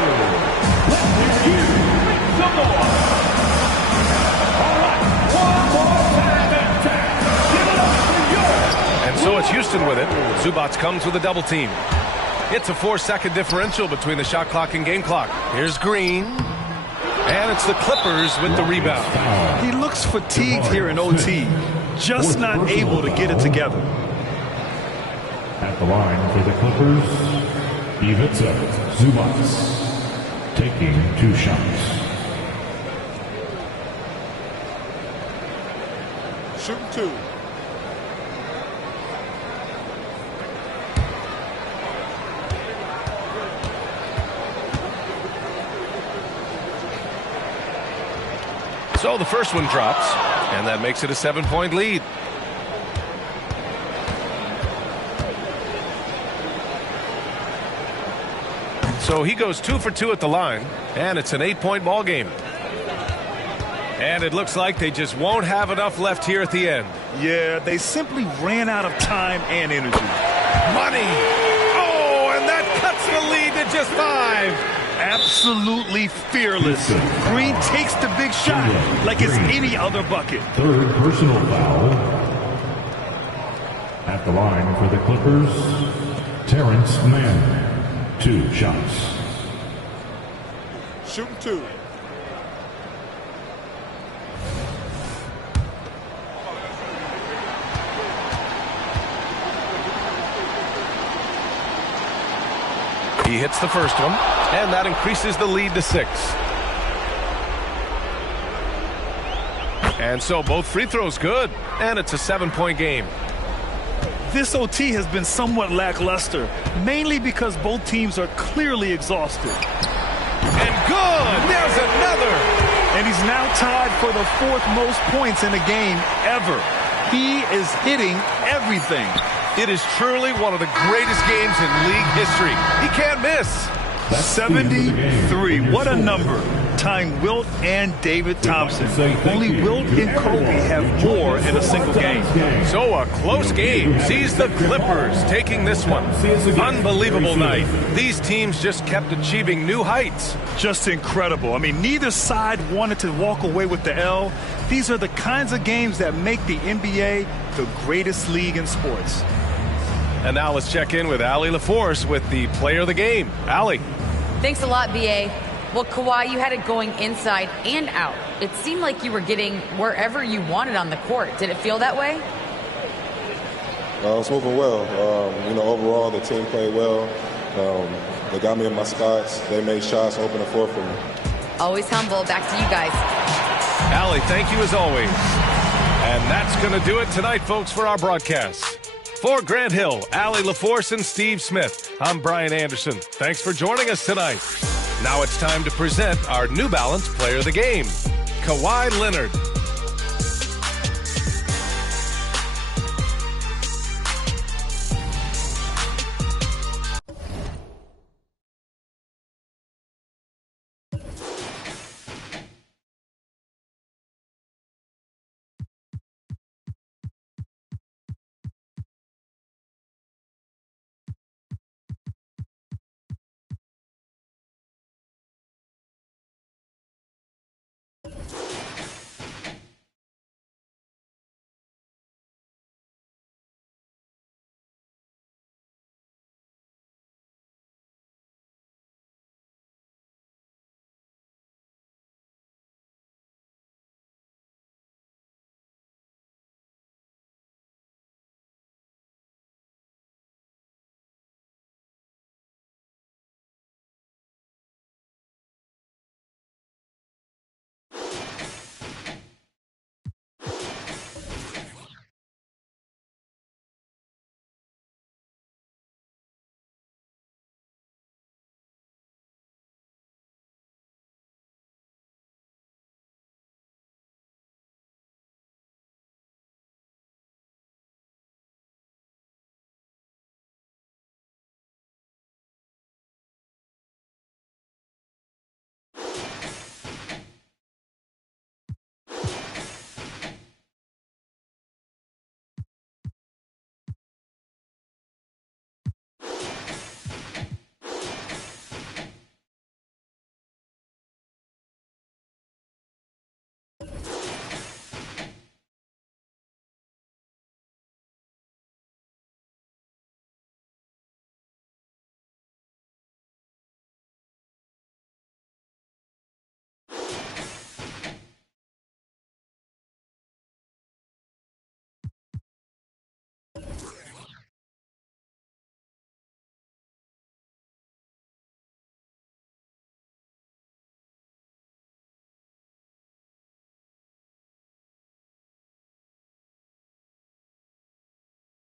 Let's hear you make some noise. All right, one more time and tap. Give it up for your. And so it's Houston with it. Zubats comes with a double team. It's a 4-second differential between the shot clock and game clock. Here's Green. And it's the Clippers with the rebound. He looks fatigued here in OT. Just not able to get it together. At the line for the Clippers, Ivica Zubats taking 2 shots. Shooting 2. So the first one drops, and that makes it a 7-point lead. So he goes 2 for 2 at the line, and it's an 8-point ball game. And it looks like they just won't have enough left here at the end. Yeah, they simply ran out of time and energy. Money! Oh, and that cuts the lead to just 5. Absolutely fearless. Green takes the big shot like it's any other bucket. Third personal foul. At the line for the Clippers, Terrence Mann, 2 shots. Shooting 2. He hits the first one, and that increases the lead to 6. And so both free throws good, and it's a 7-point game. This OT has been somewhat lackluster, mainly because both teams are clearly exhausted. And good! There's another! And he's now tied for the 4th most points in a game ever. He is hitting everything. It is truly one of the greatest games in league history. He can't miss. 73. What a number. Tying Wilt and David Thompson. Only Wilt and Kobe have more in a single game. So a close game sees the Clippers taking this one. Unbelievable night. These teams just kept achieving new heights. Just incredible. I mean, neither side wanted to walk away with the L. These are the kinds of games that make the NBA the greatest league in sports. And now let's check in with Allie LaForce with the player of the game. Allie. Thanks a lot, B.A. Well, Kawhi, you had it going inside and out. It seemed like you were getting wherever you wanted on the court. Did it feel that way? I was moving well. Overall, the team played well. They got me in my spots. They made shots, open the floor for me. Always humble. Back to you guys. Allie, thank you as always. And that's going to do it tonight, folks, for our broadcast. For Grant Hill, Allie LaForce, and Steve Smith, I'm Brian Anderson. Thanks for joining us tonight. Now it's time to present our New Balance Player of the Game, Kawhi Leonard.